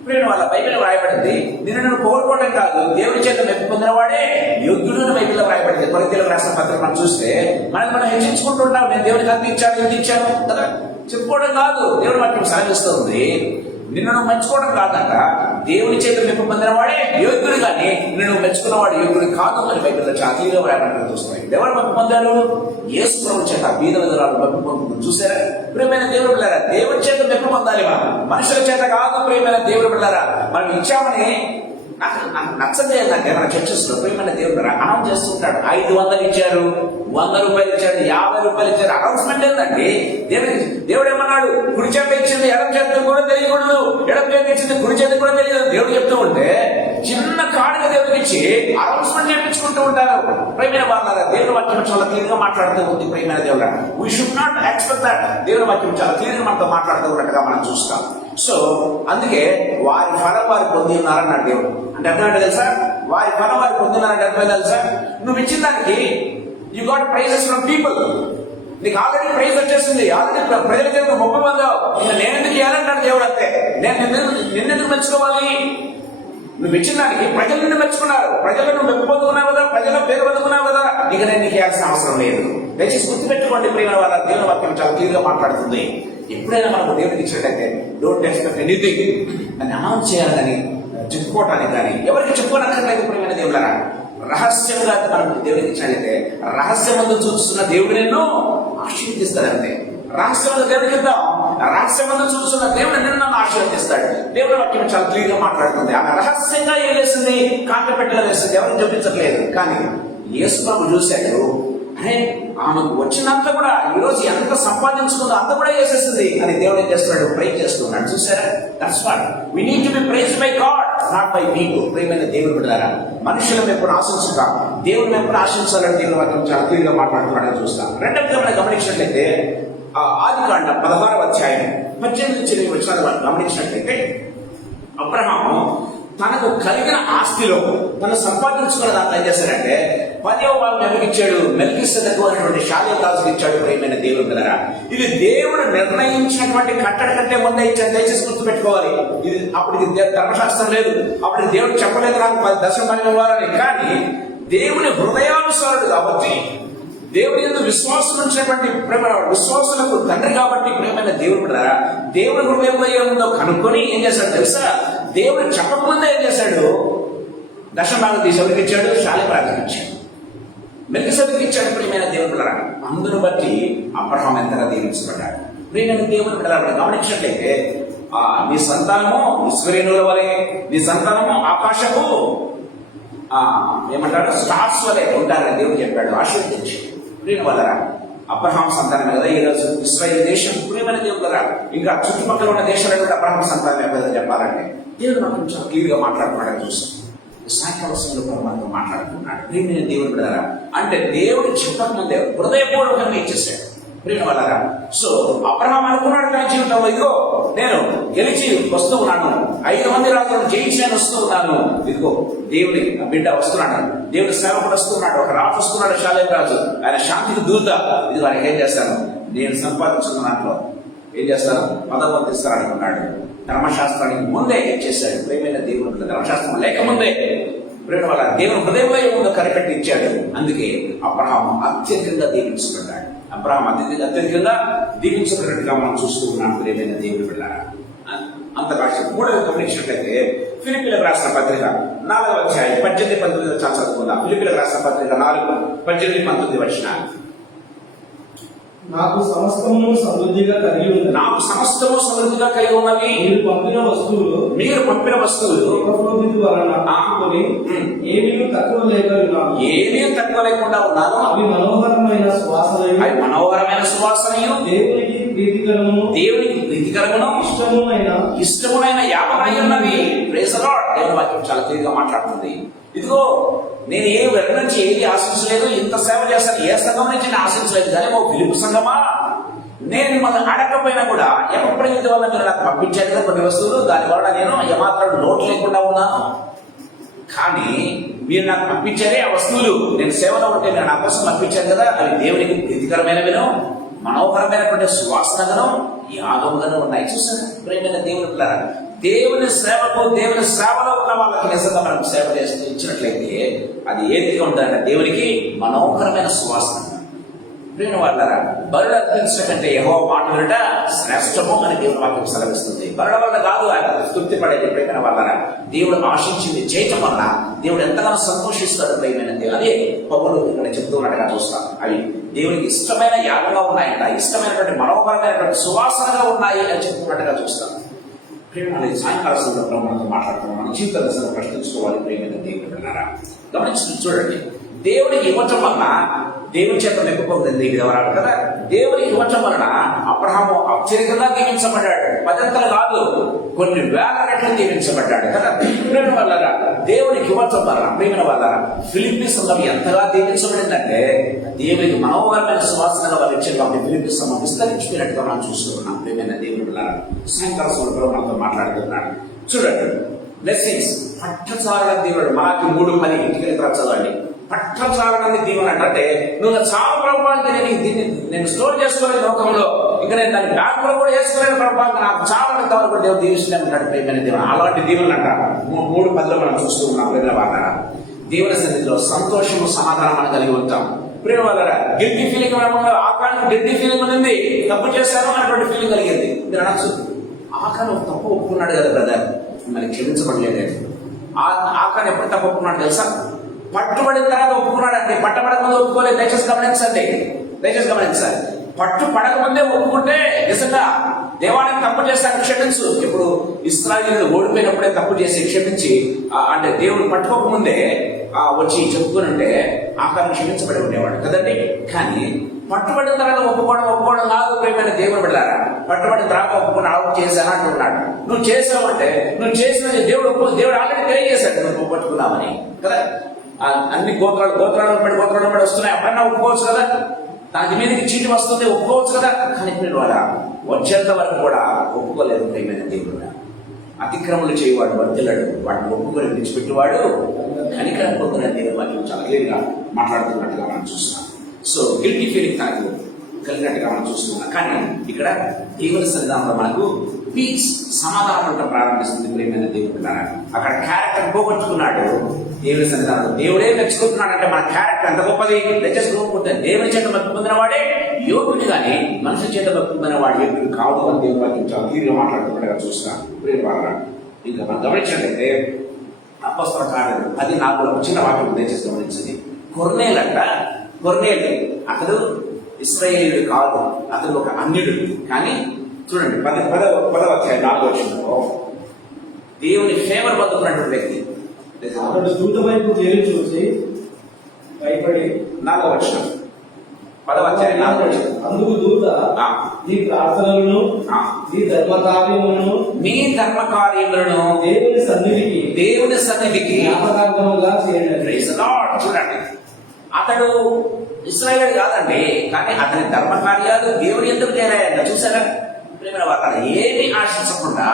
ప్రేమ, వాళ్ళ బైబిల్ రాయబడింది. నిన్ను కోరుకోవడం కాదు, దేవుడి చేత మెప్పు పొందినవాడే యోగ్యుడు అని బైబిల్లో రాయబడింది. కొరింథీయులకు రాసిన పత్రిక మనం చూస్తే మనం హెచ్చించుకుంటుంటాం, నేను దేవుడికి అంత ఇచ్చాను ఇంత ఇచ్చాను కదా, చెప్పుకోవడం కాదు. దేవుడు వాటిని సెలవిస్తుంది. నిన్ను మెచ్చుకోవడం కాదంట, దేవుని చేత మెప్పు పొందినవాడే యోగ్యుడు, కానీ నిన్ను మెచ్చుకున్నవాడు యోగ్యుడు కాదు అని బైబిల్లో చాలా క్లియర్గా రాయబడి చూస్తున్నాయి. ఎవరు మెప్పు పొందారు? యేసు ప్రభు చేత బీద విధవరాలు మెప్పు పొందుతుంది. చూసారా ప్రియమైన దేవుడు బిడ్డలారా, దేవుడి చేత మెప్పు పొందాలి, మనుషుల చేత కాదు. ప్రియమైన దేవుడు బిడ్డలారా, మనం ఇచ్చామని నాకు నచ్చదే ఏంటంటే మన చర్చస్ లో ప్రియమైన దేవుడు అనౌన్స్ చేస్తుంటాడు. 500 ఇచ్చారు, 100 రూపాయలు ఇచ్చారు, 50 రూపాయలు ఇచ్చారు. అనౌన్స్మెంట్ ఏంటంటే దేవుడు ఏమన్నాడు? కుడి చేత ఇచ్చింది ఎడం చేత కూడా తెలియకూడదు, ఎడం చేత ఇచ్చింది కుడి చేత కూడా తెలియదు. దేవుడు చెప్తూ ఉంటే చిన్న కాడుగా దేవుడికి ఇచ్చి అనౌన్స్మెంట్ చేయించుకుంటూ ఉంటారు. ప్రియమైన వాళ్ళ దేవుడి వాక్యం చాలా క్లియర్ గా మాట్లాడుతూ ఉంది. ప్రియమైన దేవుడు, we should not expect that. దేవుడి వాక్యం చాలా క్లియర్ గా మనతో మాట్లాడుతూ ఉన్నట్టుగా మనం చూస్తాం. సో అందుకే వారి ఫలం వారు పొంది ఉన్నారన్నాడు దేవుడు. అంటే అర్థం తెలుసా? వారి ఫలం వారు పొంది ఉన్నారంటే అర్థం తెలుసా? నువ్వు ఇచ్చిన దానికి you got praises from people. నీకు ఆల్రెడీ ప్రైజ్ వచ్చేసింది, ఆల్రెడీ ప్రజల చేత గొప్ప పొందావు. ఇంకా నేనెందుకు చేయాలంటాడు దేవుడు. అంతే, నిన్నెందుకు మెచ్చుకోవాలి? నువ్వు ఇచ్చిన దానికి ప్రజలు నిన్ను మెచ్చుకున్నారు, ప్రజలను మెప్పు పొందుకున్నావు కదా, ప్రజల పేరు పొందుకున్నావు కదా, ఇక నేను నీకు చేయాల్సిన అవసరం లేదు. దయచేసి గుర్తుపెట్టుకోండి ప్రియమైన వాళ్ళ, దేవుని వాక్యం చాలా క్లియర్ గా మాట్లాడుతుంది. ఎప్పుడైనా మనకు దేవుడికి ఇచ్చినట్టయితే డోంట్ ఎక్స్పెక్ట్ ఎనీథింగ్ అని అనౌన్స్ చేయాలని చెప్పుకోవటానికి కానీ ఎవరికి చెప్పుకోనక్కర్లేదు. ప్రియమైన దేవుళ్ళరా, రహస్యంగా మనకు దేవుడికి ఇచ్చినట్లయితే రహస్యమందు చూస్తున్న దేవుడు నిన్ను ఆశీర్వదిస్తాడంటే. రహస్యమందు దేవుడికి ఇద్దాం, రహస్యమందు చూస్తున్న దేవుడు నిన్ను నన్ను ఆశీర్వదిస్తాడు. దేవుడి వాక్యం చాలా క్లియర్ గా మాట్లాడుతుంది. ఆమె రహస్యంగా ఏం వేసింది? కాంట పెట్టెలో వేసింది, ఎవరికి చూపించట్లేదు. కానీ యేసు ప్రభు చూశాడు, అరే ఆమెకు వచ్చినంత కూడా ఈరోజు ఎంత సంపాదించుకుందో అంత కూడా వేసేసింది అని దేవుడు ఏం చేస్తున్నాడు? ప్రైజ్ చేస్తున్నాడు. చూసారా? That's what we need to be praised by God, not by people. ప్రియమైన దేవుడు బిడ్డలారా, మనుషుల మెప్పును ఆశించుగా దేవుని మెప్పును ఆశించాలని దేవుని వాక్యం చాలా క్లియర్గా మాట్లాడుతున్నాడని చూస్తాం. రెండవది మనం గమనించినట్లయితే ఆదికాండం 16వ అధ్యాయం 18 వచ్చిన గమనించినట్లయితే అబ్రహాము తనకు కలిగిన ఆస్తిలో తను సంపాదించుకున్న దాంట్లో ఏం చేశాడంటే 10వ భాగం ఎవరికి ఇచ్చాడు? మెల్కీసెదెకు అనేటువంటి శాలేం రాజుకు ఇచ్చాడు. ప్రియమైన దేవుడు బిడ్డలారా, ఇది దేవుడు నిర్ణయించినటువంటి కట్టడి కంటే ముందే ఇచ్చాడు. దయచేసి గుర్తుపెట్టుకోవాలి. ఇది అప్పుడు ధర్మశాస్త్రం లేదు, అప్పుడు దేవుడు చెప్పలేదు నాకు 10 భాగం ఇవ్వాలని. కానీ దేవుని హృదయానుసారుడు కాబట్టి, దేవుడి యందు విశ్వాసం ఉంచినటువంటి ప్రేమ విశ్వాసులకు తండ్రి కాబట్టి, ప్రేమైన దేవుడు బిడ్డలారా, దేవుడి హృదయంలో ఏముందో కనుక్కొని ఏం చేశాడు తెలుసా? దేవుడు చెప్పకముందే ఏం చేశాడు? 10వ భాగం తీసి ఎవరికి ఇచ్చాడు? శాలేం రాజుకి ఇచ్చాడు, మెల్కీసెదెకుకి ఇచ్చాడు. ప్రియమైన దేవుడు బిడ్డలారా, అందును బట్టి అబ్రహాము ఎంతగా దీవించబడ్డాడు. ప్రియమైన దేవుడు బిడ్డలారా, గమనించినట్లయితే నీ సంతానము ఇశ్వరేణుల వలె, నీ సంతానము ఆకాశము ఏమంటాడు స్టార్స్ వలె ఉంటారని దేవుడు చెప్పాడు, ఆశీర్వదించి. ప్రియమైన వాళ్ళరా, అబ్రహాం సంతానమే కదా ఈరోజు ఇశ్రాయేల్ దేశం. ప్రియమైన దేవుడురా, ఇంకా చుట్టుపక్కల ఉన్న దేశాలు కూడా అబ్రహాం సంతానమే కదా చెప్పాలంటే. దేవుడు నాకు చాలా క్లియర్ గా మాట్లాడుతున్నాడని చూస్తాం. సాయకాలంలో మనతో మాట్లాడుతున్నాడు. ప్రియమైన దేవుడు బిడ్డలారా, అంటే దేవుడు చెప్పకముందే హృదయపూర్వకంగా ఇచ్చేసాడు. ప్రియమైన వాళ్ళరా, సో అబ్రహాం అనుకున్నాడు తన జీవితంలో, ఇదిగో నేను గెలిచి వస్తూ ఉన్నాను, 5 మంది రాజులను జయించి నేను వస్తూ ఉన్నాను, ఇదిగో దేవుడి బిడ్డ వస్తున్నాడు, దేవుడి సేవకుడు వస్తున్నాడు, ఒక రాజు వస్తున్నాడు, శాలేం రాజు, ఆయన శాంతికి దూత. ఇదిగో ఆయన ఏం చేస్తాను? నేను సంపాదించుకున్న దాంట్లో ఏం చేస్తాను? 10వ వంతు ఇస్తాను అనుకున్నాడు. ధర్మశాస్త్రానికి ముందే ఏం చేశాడు? ప్రియమైన దేవుడు ధర్మశాస్త్రం లేకముందే ప్రేమ వల్ల దేవుని హృదయంలో ఏముందో కనిపెట్టి ఇచ్చాడు. అందుకే అబ్రహాము అత్యధికంగా దీవించబడ్డాడు. అబ్రహాం అత్యధికంగా దీవించబడినట్టుగా మనం చూస్తూ ఉన్నాం. ప్రియమైన దేవుడు బిడ్డలారా, అంతగా 3వ గమనించినట్లయితే ఫిలిప్పీలకు రాసిన పత్రిక 4వ అధ్యాయం 18-19 చదువుకుందాం. ఫిలిప్పీలకు రాసిన పత్రిక 4:18-19 వచనాలు. నాకు సమస్తము సమృద్ధిగా కలిగి ఉన్నవి, మీరు పంపిన వస్తువులు ఏమీ తక్కువ లేకుండా ఉన్నాను. అవి మనోహరమైన సువాసనయు దేవునికి దేవునికి ప్రీతికరమును ఇష్టమునైన యాగమై ఉన్నవి. Praise the Lord. దేవుని వాక్యం చాలా క్లియర్గా మాట్లాడుతుంది. ఇదిగో నేను ఏ వెర్ర నుంచి ఏది ఆశించలేదు, ఇంత సేవ చేస్తాను ఏ సంఘం నుంచి నేను ఆశించలేదు. కానీ ఓ ఫిలిప్పు సంఘమా, నేను మిమ్మల్ని అడగకపోయినా కూడా ఎప్పటి వల్ల మీరు నాకు పంపించారు కదా కొన్ని వస్తువులు, దానివల్ల నేను ఏమాత్రం లోటు లేకుండా ఉన్నాను. కానీ మీరు నాకు పంపించారే ఆ వస్తువులు, నేను సేవలో ఉంటే మీరు నా కోసం పంపించారు కదా, అవి దేవునికి ప్రీతికరమైనవిను మనోహరమైనటువంటి సువాసనగాను యాగముగాను ఉన్నాయి. చూసారా ప్రేమైన దేవుని పిల్లరా, దేవుని సేవకు దేవుని సేవలో ఉన్న వాళ్ళకి నిజంగా మనం సేవ చేస్తూ ఇచ్చినట్లయితే అది ఏదిగా ఉంటుందంటే దేవునికి మనోహరమైన సువాసన. ప్రేమ వాళ్ళరా, బలులు అర్పించడం కంటే యెహోవా మాట వినట శ్రేష్టము అని దేవుని వాక్యం సెలవిస్తుంది. బలుల వల్ల కాదు ఆయన తృప్తి పడేది. ప్రేమ వాళ్ళరా, దేవుడు ఆశించింది చేయటం వల్ల దేవుడు ఎంతగానో సంతోషిస్తాడు. ప్రేమైన దేవుడు అదే పౌలు ఇక్కడ చెప్తూ ఉన్నట్టుగా చూస్తాం. అవి దేవునికి ఇష్టమైన యాగంగా ఉన్నాయంట, ఇష్టమైనటువంటి మనోహరమైనటువంటి సువాసనగా ఉన్నాయి అని చెప్తున్నట్టుగా చూస్తాం. ప్రేమ సాయంకాల సందర్భంలో మనతో మాట్లాడుతున్నాం. మన జీవితాన్ని ప్రశ్నించుకోవాలి. ప్రేమైన దేవుడు అన్నారా, గమనించి చూడండి. దేవుడికి ఇవ్వటం వలన దేవుని చేత నింపుకుంది విధవరాడు కదా. దేవుడికి ఇవ్వటం వలన అబ్రహాము అత్యధికంగా దీవించబడ్డాడు. 10 కాదు, కొన్ని వేల రెట్లు దీవించబడ్డాడు కదా. ప్రేమ వల్ల దేవుడికి ఇవ్వటం వలన ప్రేమ వల్ల ఫిలిప్పీ సంఘం ఎంతగా దీవించబడిందంటే దేవుడికి మనోహరమైన సువాసనగా వాళ్ళు ఇచ్చారు. కాబట్టి ఫిలిప్పీ సంఘం విస్తరించిపోయినట్టుగా మనం చూస్తున్నాం. ప్రేమైన దేవుడి వల్ల సాయంకాల సమయంలో మనతో మాట్లాడుతున్నాడు. చూడండి, బ్లెస్సింగ్స్ పట్టచారణ దేవుడు. మనకి 3:10 ఇంటికి చదవండి. పట్టచాలని దీవెన అంటే నువ్వు చాలా ప్రభావానికి నేను స్టోర్ చేసుకోలేదు లోకంలో, ఇంకా నేను దాని బ్యాగ్ లో కూడా వేసుకోలేదు ప్రభావం, నాకు చాలా వరకు దేవుడు దీవిస్తూనే ఉంటాడు. ప్రేమైన దేవుడు అలాంటి దీవెనలు అంట 3:10 మనం చూస్తూ ఉన్నాం. ప్రేమ వాళ్ళ దేవుని సన్నిధిలో సంతోషము సమాధానం మనం కలిగి ఉంటాం. ప్రేమ వాళ్ళ గిల్టీ ఫీలింగ్ ఆకానికి గిల్టీ ఫీలింగ్ ఉంది, తప్పు చేశాను అన్నటువంటి ఫీలింగ్ కలిగింది. మీరు అనొచ్చు, ఆకాను తప్పు ఒప్పుకున్నాడు కదా బ్రదర్, మరి క్షమించబడలేదు. ఆకాను ఎప్పుడు తప్పు ఒప్పుకున్నాడు తెలుసా? పట్టుబడిన తర్వాత ఒప్పుకున్నాడండి, పట్టబడక ముందు ఒప్పుకోలేదు. దయచేసి గమనించండి. పట్టు పడకముందే ఒప్పుకుంటే నిజంగా దేవాలయం తప్పు చేశాను క్షమించు. ఇప్పుడు ఇశ్రాయేలు ఓడిపోయినప్పుడే తప్పు చేసి క్షమించి అంటే దేవుడు పట్టుకోకముందే వచ్చి చెప్పుకుని ఉంటే ఆకారం క్షమించబడి ఉండేవాడు కదండి. కానీ పట్టుబడిన తర్వాత ఒప్పుకోవడం కాదు. ప్రేమైన దేవుడు బిడ్డలారా, పట్టుబడిన తర్వాత ఒప్పుకుని ఆలోచన చేశాను అంటున్నాడు. నువ్వు చేసావంటే నువ్వు చేసిన దేవుడు ఆల్రెడీ తెలియజేశాడు నువ్వు పట్టుకున్నావని కదా. అన్ని గోత్రాలు పడి వస్తున్నాయి. అప్పుడన్నా ఒప్పుకోవచ్చు కదా, దాని మీదకి చీటి వస్తుంది ఒప్పుకోవచ్చు కదా. కానీ ఇప్పుడు వాళ్ళ వచ్చేంత వరకు కూడా ఒప్పుకోలేదు. ప్రేమైన దేవుడు అతిక్రమలు చేయవాడు వర్తిల్లాడు, వాటిని ఒప్పుకొని విడిచిపెట్టేవాడు కనికరం పొందిన దేవుడు వాటిని చాలా క్లియర్గా మాట్లాడుతున్నట్టుగా మనం చూస్తున్నాం. సో గిల్టీ ఫీలింగ్ తనకు కలిగినట్టుగా మనం చూస్తున్నాం. కానీ ఇక్కడ దేవుని సన్నిధానంలో మనకు పీస్ సమాధానం ఉండటం ప్రారంభిస్తుంది. ప్రేమైన దేవుడు అక్కడ క్యారెక్టర్ పోగొట్టుకున్నాడు. దేవుని సన్నిధానంలో దేవుడే మెచ్చుకుంటున్నాడు అంటే మన క్యారెక్టర్ ఎంత గొప్పది. తెచ్చేసుకోకపోతే దేవుని చేత భక్తి పొందిన వాడే యోగుని, కానీ మనుషుల చేత భక్తి పొందిన వాడు యోగుడు కాదు అని దేవుని వాక్యం చాలా క్లియర్గా మాట్లాడుతున్నట్టుగా చూస్తున్నాం. ఇంకా మనం గమనించినట్లయితే అపొస్తలుల కార్యాలు 10:4 చిన్న వాక్యం దయచేసి గమనించింది. కొర్నేలు అతడు ఇశ్రాయేలుడు కాదు, అతడు ఒక అన్యుడు. కానీ చూడండి 10వ అధ్యాయం 4వ వచనంలో దేవుని ఫేవర్ పొందుకున్నటువంటి వ్యక్తి. అతడు దూత వైపు చూసి భయపడి 4వ వచనం 10వ అధ్యాయం 4వ వచనం. అందుకు దూత నీ ప్రార్థనలను నీ ధర్మ కార్యములను దేవుని సన్నిధికి జ్ఞాపకార్థముగా చేయండి. చూడండి, అతడు ఇశ్రాయేలు కాదండి, కానీ అతని ధర్మ కార్యాలు దేవుని ఎందుకు చేరాయంట. చూసారా ప్రేమ వాళ్ళ ఏమి ఆశించకుండా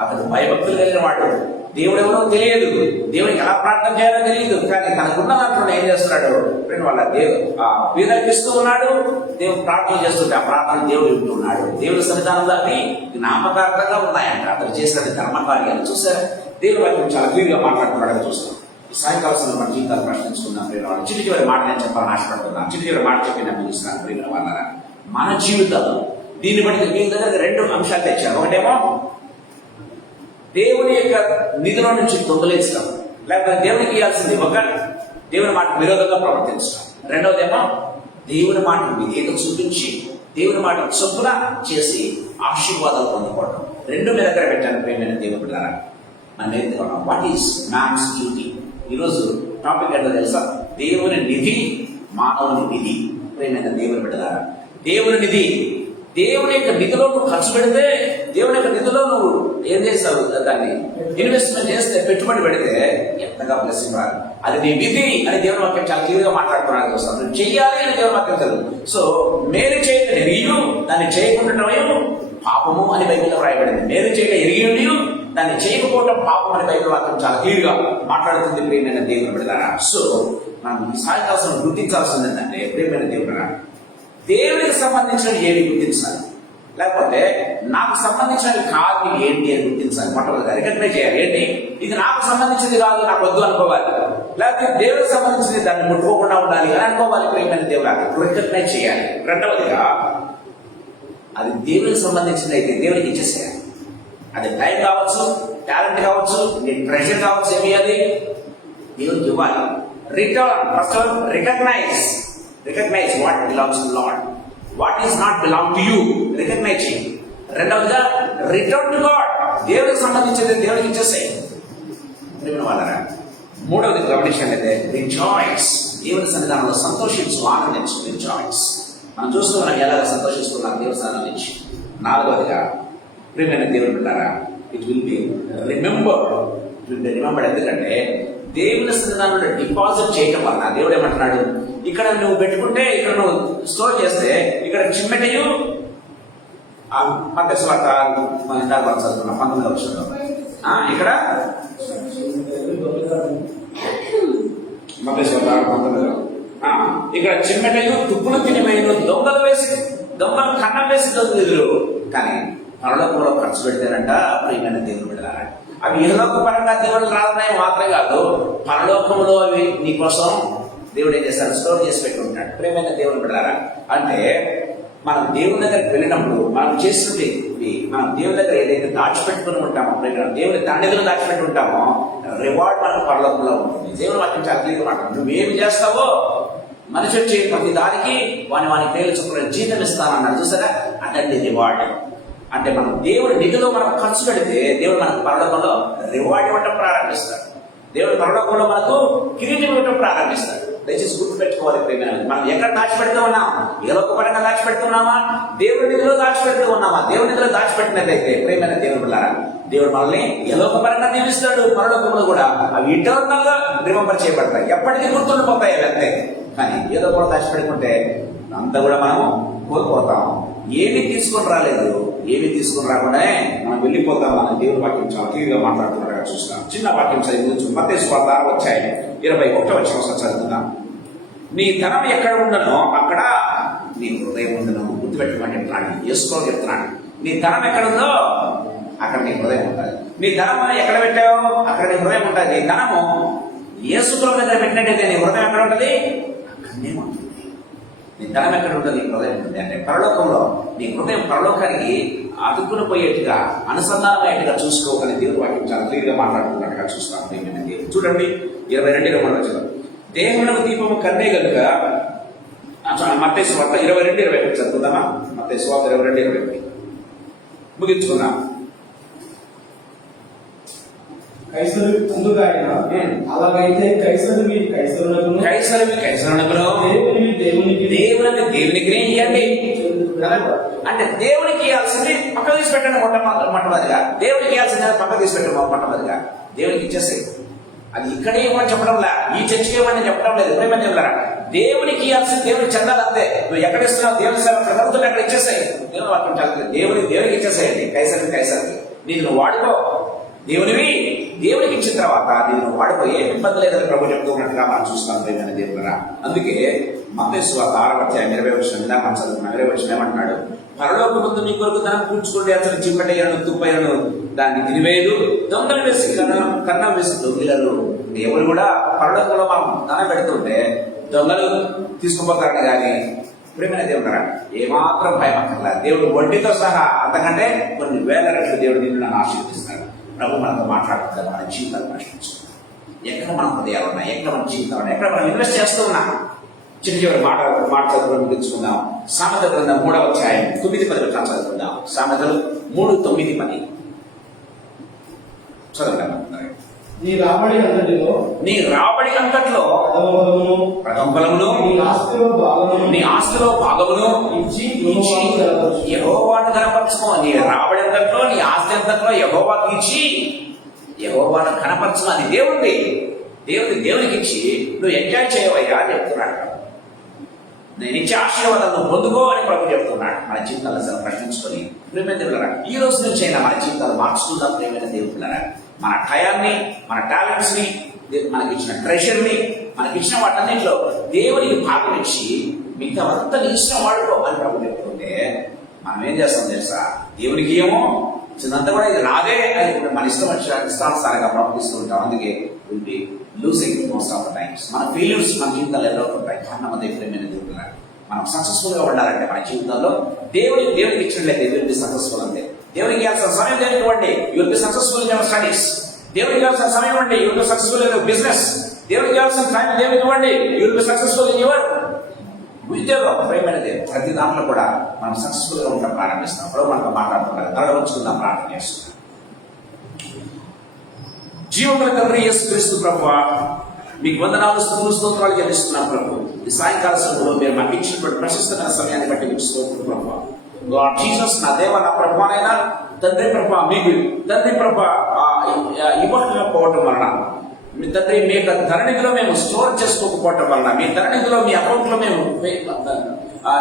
అతడు భయభక్తులు కలిగిన వాడు. దేవుడు ఎవరో తెలియదు, దేవునికి ఎలా ప్రార్థన చేయాలో తెలియదు, కానీ తనకున్న దాంట్లో ఏం చేస్తున్నాడు ప్రేమ వాళ్ళ వీరకిస్తూ ఉన్నాడు. దేవుడు ప్రార్థన చేస్తుంటే ఆ ప్రార్థన దేవుడు వింటున్నాడు. దేవుడి సన్నిధానంలో అవి జ్ఞాపకార్థంగా ఉన్నాయంట అతను చేసిన ధర్మ కార్యాలు. చూసారా దేవుడు వాటిని చాలా క్లియర్గా మాట్లాడుతున్నాడు. చూస్తాం ఈ సాయంకాలం మన జీవితాలు ప్రశ్నించుకున్నాం. ప్రేమ వాళ్ళ చిటి చివరి మాట నేను చెప్పాలని ఆశపడుతున్నాను. చిటి చివరి మాట చెప్పి నేను ముగిస్తున్నాను. ప్రేమ వాళ్ళ మన జీవితాలు దీన్ని బట్టి మీ దగ్గర 2 అంశాలు తెచ్చాను. ఒకటేమో దేవుని యొక్క నిధిలో నుంచి దొంగలించడం, లేకపోతే దేవునికి ఇవ్వాల్సింది ఒక దేవుని మాట విరోధంగా ప్రవర్తించడం. రెండవదేమో దేవుని మాట విధేయత చూపించి దేవుని మాట చొప్పున చేసి ఆశీర్వాదాలు పొందుకోవడం. 2 మీద దగ్గర పెట్టాను. ప్రేమైన దేవుని బిడ్డలారా, మనం నేర్చుకున్నాం వాట్ ఈస్ మ్యాన్స్ డ్యూటీ. ఈరోజు టాపిక్ ఏంటో తెలుసా? దేవుని నిధి, మానవుని నిధి. ప్రేమైన దేవుని బిడ్డలారా, దేవుని నిధి దేవుని యొక్క నిధిలో నువ్వు ఖర్చు పెడితే, దేవుని యొక్క నిధిలో నువ్వు ఏం చేస్తావు, దాన్ని ఇన్వెస్ట్మెంట్ చేస్తే, పెట్టుబడి పెడితే ఎంతగా బ్లెస్సింగ్ రాదు. అది నీ విధి అని దేవుని వాక్యం చాలా క్లియర్ గా మాట్లాడుతున్నాను వస్తాను. నువ్వు చెయ్యాలి అని దేవుని వాక్యం తెలుసు. సో మేలు చేయక ఎరిగియు దాన్ని చేయకుండా పాపము అని బైబిల్లో రాయబడింది. మేలు చేయక ఎరిగి దాన్ని చేయకపోవడం పాపం అని బైబిల్ వాక్యం చాలా క్లియర్ గా మాట్లాడుతుంది. ప్రియమైన దేవుని బిడ్డలారా, సో మనం ఈ సాయంకాలం గుర్తించాల్సింది ఏంటంటే, ప్రియమైన దేవుడు, దేవునికి సంబంధించిన ఏవి గుర్తించాలి, లేకపోతే నాకు సంబంధించినవి కాదు ఏంటి అని గుర్తించాలి. మొట్టమొదటి రికగ్నైజ్ చేయాలి. ఏంటి ఇది నాకు సంబంధించింది కాదు, నాకు వద్దు అనుకోవాలి. లేకపోతే దేవుడికి సంబంధించింది దాన్ని ముట్టుకోకుండా ఉండాలి అని అనుకోవాలి. ప్రియమైన దేవుడు రికగ్నైజ్ చేయాలి. రెండవదిగా అది దేవునికి సంబంధించింది అయితే దేవునికి ఇచ్చేసేయాలి. అది టైం కావచ్చు, టాలెంట్ కావచ్చు, నీ ప్రెషర్ కావచ్చు, ఏమి అది దేవునికి ఇవ్వాలి. Return first recognize what belongs to Lord, what is not belong to you recognize చేయండి. రెండవదిగా రిటర్న్ టు గాడ్, దేవుడికి సంబంధించింది దేవుడికి ఇచ్చేసాయి. వాళ్ళరా మూడవది గమనించినట్లయితే రిజాయిస్, దేవుని సన్నిధానంలో సంతోషించు, ఆనందించు. రిజాయిస్ మనం చూస్తున్నాం ఎలాగ సంతోషిస్తున్నాం దేవుని సన్నిధానం నుంచి. నాలుగవదిగా ప్రియమైన దేవుని బిడ్డారా, ఇట్ విల్ బి రిమెంబర్డ్. ఎందుకంటే దేవుని సన్నిధానంలో డిపాజిట్ చేయటం వలన దేవుడు ఏమంటున్నాడు, ఇక్కడ నువ్వు పెట్టుకుంటే, ఇక్కడ నువ్వు స్టోర్ చేస్తే, ఇక్కడ చిమ్మెటయు మత్తయి సువార్త మన ఇందాక చదువుకున్నాం 19వ వచనంలో, ఇక్కడ మత్తయి సువార్త 19లో ఇక్కడ చిమ్మెటయు తుప్పులు తినిమైన దొంగలు కన్నం వేసి దొంగలు. కానీ పరలోకంలో ఖర్చు పెడితేనంట ప్రియమైన దేవుని బిడ్డలారా, అవి ఇహలోక పరంగా దేవుడు రాదనే మాత్రమే కాదు, పరలోకంలో అవి నీకోసం దేవుడు ఏం చేస్తాడు, స్టోర్ చేసి పెట్టి ఉంటాడు. ప్రియమైన దేవుని బిడ్డలారా, అంటే మనం దేవుని దగ్గరికి వెళ్ళినప్పుడు మనం చేస్తుంది, మనం దేవుని దగ్గర ఏదైతే దాచిపెట్టుకుని ఉంటామో, దేవుని తండ్రిలో దాచిపెట్టి ఉంటామో, రివార్డ్ మనకు పరలోకంలో ఉంటుంది. దేవుని వాక్యం చాలా క్లియర్గా మాట్లాడు, నువ్వేమి చేస్తావో మనుషులు చేయ ప్రతి దానికి వాని పేరు చొప్పున జీతం ఇస్తానన్నాడు. చూసారా, అంటే రివార్డ్. అంటే మనం దేవుడి నిధిలో మనం ఖర్చు పెడితే దేవుడు మనకు పరలోకంలో రివార్డ్ ఇవ్వటం ప్రారంభిస్తాడు. దేవుడు పరలోకంలో మనకు కిరీటం ఇవ్వటం ప్రారంభిస్తాడు. దయచేసి గుర్తు పెట్టుకోవాలి ప్రేమ. మనం ఎక్కడ దాచిపెడుతూ ఉన్నాం, ఏలోక పరంగా దాచిపెడుతున్నామా, దేవుడి నిధిలో దాచిపెడుతూ ఉన్నామా? దేవుడి నిధిలో దాచిపెట్టినట్లయితే ప్రేమైన దేవుడు బిడ్డలారా, దేవుడు మనల్ని ఏలోక పరంగా దీవిస్తాడు. పరలోకంలో కూడా అవి ఇంటర్నల్ గా రిమెంబర్ చేయబడతాయి, ఎప్పటికీ గుర్తుండిపోతాయి అంతే. కానీ ఏదో కూడా దాచిపెట్టుకుంటే అంతా కూడా మనం కోల్పోతాం. ఏమి తీసుకొని రాలేదు, ఏమి తీసుకొని రాకుండానే మనం వెళ్ళిపోతాం. మన దేవుని వాక్యం చాలా క్లియర్గా మాట్లాడుతున్నాడు. చూస్తాం, చిన్న వాక్యం చదివి మత్తయి సువార్త 6:21 ఒకసారి చదువుతున్నాం. నీ ధనం ఎక్కడ ఉండనో అక్కడ నీ హృదయం ఉండను. గుర్తుపెట్టమంటే వేసుకో చెప్తున్నాడు. నీ ధనం ఎక్కడుందో అక్కడ నీ హృదయం ఉంటుంది. నీ ధనం ఎక్కడ పెట్టావో అక్కడ నీ హృదయం ఉంటుంది. నీ ధనము యేసుప్రభు దగ్గర పెట్టినట్టయితే నీ హృదయం ఎక్కడ ఉంటుంది, అక్కడనే ఉంటుంది. నీ ధనం ఎక్కడ ఉంటుంది, నీ హృదయం ఉంటుంది. అంటే పరలోకంలో నీ హృదయం పరలోకానికి అతుక్కుని పోయేట్టుగా, అనుసంధానమయ్యేట్టుగా చూసుకోగలి దేవుడు వాక్యం చాలా క్లియర్గా మాట్లాడుతున్నట్టుగా చూస్తాం. చూడండి 22:20 దేవునికి దీపము కన్నే కనుక. మత్తయి సువార్త 22:21 చదువుదామా? మత్తయి సువార్త 22:21 ముగించుకుందాం. కైసరు ముందుగా ఆయన అలాగైతే కైసరువి కైసరునకును దేవునికి ఇవ్వండి. అంటే దేవునికి ఇవ్వాల్సింది పక్క తీసి పెట్టండి. మొట్టమొదటిగా దేవునికి ఇవ్వాల్సింది పక్క తీసి పెట్టండి. మొట్టమొదటిగా దేవునికి ఇచ్చేసాయి. అది ఇక్కడే ఇవ్వని చెప్పడంలా, ఈ చర్చకి ఇవ్వని చెప్పడం లేదు. ఎప్పుడేమని చెప్పారా, దేవునికి ఇవ్వాల్సింది దేవునికి చెందాలి అంతే. నువ్వు ఎక్కడ ఇస్తున్నావు, దేవుని సేవ ప్రజలతో అక్కడ ఇచ్చేసాయి. దేవుని వాక్యం చదువుతుంది, దేవునికి ఇచ్చేసాయండి. కైసరికి నిన్ను వాడుకో. దేవునికి ఇచ్చిన తర్వాత నేను వాడుకో, ఏ ఇబ్బంది లేదని ప్రభు చెప్తూ ఉన్నట్టుగా మనం చూస్తాం. ప్రియమైన దేవుడా, అందుకే మత్తయి సువార్త 6:20 మనం చదువుకున్నాం. 20 ఏమంటున్నాడు, పరలోక ముందు మీ కొరకు ధనం కూర్చుకోండి, అతను చిమ్మటయ్యను తుప్పయ్యను దాన్ని తినివేయదు, దొంగలు వేసి కన్నం వేసి దొంగలు. ఎవరు కూడా పరలోకంలో మనం ధనం పెడుతుంటే దొంగలు తీసుకుపోతారని కానీ ప్రియమైన దేవుడా ఏమాత్రం భయం అక్కర్లా. దేవుడు వడ్డీతో సహా అంతకంటే కొన్ని వేల రెట్లు దేవుడు నిన్ను నన్ను ఆశీర్వదిస్తాడు. ప్రభు మనతో మాట్లాడుతుంది, మన జీవితాలు ప్రశ్నించుకుంటాం. ఎక్కడ మన హృదయాలు ఉన్నాయి, ఎక్కడ మన జీవితాలు ఉన్నాయి, ఎక్కడ మనం ఇన్వెస్ట్ చేస్తూ ఉన్నాం. చివరి మాట చదువుకొని ముగించుకుందాం. సామెతల గ్రంథం 3:9-10 చదువుకుందాం. సామెతలు 3:9-10 చదవండి. నీ రాబడి అంతటిలో నీ రాబడి అంతట్లో ప్రథమ ఫలమును నీ ఆస్తిలో భాగమును ఇచ్చి యెహోవాను కనపరచుకో. నీ రాబడి అంతట్లో నీ ఆస్తి అంతట్లో యెహోవాకి ఇచ్చి యెహోవాను కనపరచుకో. అది దేవునికి ఇచ్చి నువ్వు ఎంజాయ్ చేయవయ్యా అని చెప్తున్నాడు. నేను ఇచ్చే ఆశీర్వాదాలను పొందుకో అని ప్రభు చెప్తున్నాడు. మన జీవితాలను అసలు ప్రశ్నించుకొని ప్రేమైన దేవుళ్ళరా, ఈ రోజు నుంచి అయినా మన జీవితాలు మార్చుకుందాం. ప్రేమైన దేవుళ్ళరా, మన టయాన్ని, మన టాలెంట్స్ ని, మనకి ఇచ్చిన ట్రెషర్ ని, మనకి ఇచ్చిన వాటన్నింటిలో దేవునికి భాగం ఇచ్చి మిగతా అంతా నీ ఇష్టం వాడుకో అని ప్రభు చెప్తుంటే మనం ఏం చేస్తాం తెలుసా? దేవునికి ఏమో చిన్నంతా కూడా ఇది నాదే అని మన ఇష్టం వచ్చిన ఇష్టానుసారంగా ప్రవర్తిస్తూ ఉంటాం. అందుకే will be losing most of the times. మన ఫెయిల్యూర్స్ మన జీవితాలు ఎన్నో ఉంటాయి. కారణం అదే ప్రేమైన దేవుళ్ళరా, మనం సక్సెస్ఫుల్ గా ఉండాలంటే మన జీవితంలో దేవునికి ఇచ్చినట్లయితే విల్ బి సక్సెస్ఫుల్. అంతే. దేవునికి ఇవ్వాల్సిన సమయం దేవునికి ఇవ్వండి, you will be successful in your studies. దేవునికి ఇవ్వాల్సిన సమయం ఇవ్వండి, you will be successful in your business. దేవునికి ఇవ్వాల్సిన టైం దేవునికి ఇవ్వండి, you will be successful in your ఉద్యోగం. ప్రేమైన దేవుడు, ప్రతి దాంట్లో కూడా మనం సక్సెస్ఫుల్ గా ఉంటాం ప్రారంభిస్తాం. ఇప్పుడు మనతో మాట్లాడుతున్నారు, తల ఉంచుకుందాం, ప్రార్థన చేస్తున్నాం. జీవముల తండ్రి యేసుక్రీస్తు ప్రభువా, మీకు వందనాలు, స్తుతులు, స్తోత్రాలు చెల్లిస్తున్నాం ప్రభు. ఈ సాయంకాల సమయంలో మీరు మాకు ఇచ్చినటువంటి ప్రశస్తమైన సమయాన్ని బట్టి మీకు స్తోత్రం ప్రభు. లార్డ్ జీసస్, నా దేవ, నా ప్రభువైనా తండ్రి ప్రభు, మీకు తండ్రి ప్రభు ఇవ్వకపోవటం వలన, మీ తండ్రి మీ యొక్క ధరణిలో మేము స్టోర్ చేసుకోకపోవటం వలన, మీ ధరణిలో మీ అకౌంట్ లో మేము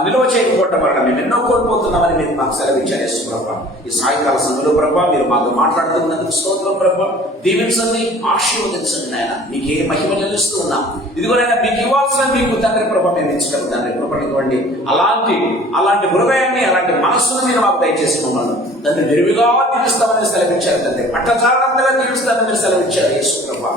నిల్వ చేయకపోవటం వలన మేము ఎన్నో కోల్పోతున్నామని మీరు మాకు సెలవిచ్చారు ప్రభా. ఈ సాయంకాల సమయంలో ప్రభా మీరు మాతో మాట్లాడుతున్నందుకు స్తోత్రం ప్రభా. దీవించండి, ఆశీర్వదించండి నాయన. మీకు ఏ మహిమ చెల్లిస్తూ ఉన్నాం. ఇదిగోనైనా మీకు ఇవ్వాల్సిన మీకు తండ్రి ప్రభా మేము ఇచ్చగలం తండ్రి కృపనివ్వండి. అలాంటి హృదయాన్ని, అలాంటి మనస్సును మీరు మాకు దయచేసి మమ్మల్ని తండ్రి విరివిగా తీరుస్తామని సెలవిచ్చారు తండ్రి. పట్టచారంతగా తీరుస్తామని మీరు సెలవిచ్చారు యేసు ప్రభా.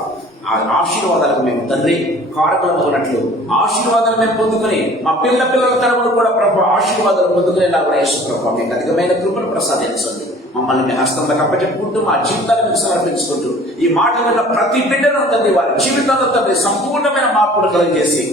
ఆ ఆశీర్వాదాలకు మేము తండ్రి కారకులు ఉన్నట్లు ఆశీర్వాదాలు మేము పొందుకుని మా పిల్లల తరములు కూడా ప్రభు ఆశీర్వాదాలు పొందుకునేలా కూడా యేసు ప్రభు మీకు అధికమైన కృపను ప్రసాదించండి. మమ్మల్ని మీ హస్తంలో కప్పచెప్పుకుంటూ మా జీవితాలను మీకు సమర్పించుకుంటూ ఈ మాట విన్న ప్రతి బిడ్డను తండ్రి వారి జీవితాల్లో తండ్రి సంపూర్ణమైన మార్పులు కలిగజేసి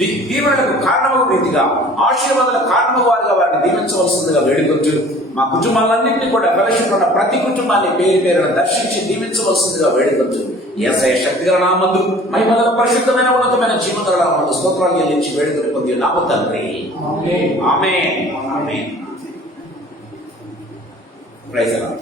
దీవెనలకు కారణమగు రీతిగా, ఆశీర్వాదాలకు కారణమగు వారిగా వారిని దీవించవలసిందిగా వేడుకుంటూ మా కుటుంబాలన్నింటినీ కూడా ఫెలోషిప్ ఉన్న ప్రతి కుటుంబాన్ని పేరు పేరును దర్శించి దీవించవలసిందిగా వేడుకుంటూ యేసయ్య శక్తిగల నామందు మహిమగల పరిశుద్ధమైన ఉన్నతమైన జీవగల నామందు స్తోత్రాలు చెల్లించి వేడుకొని పొంది నామ తండ్రి. Amen. Amen. Praise the lord.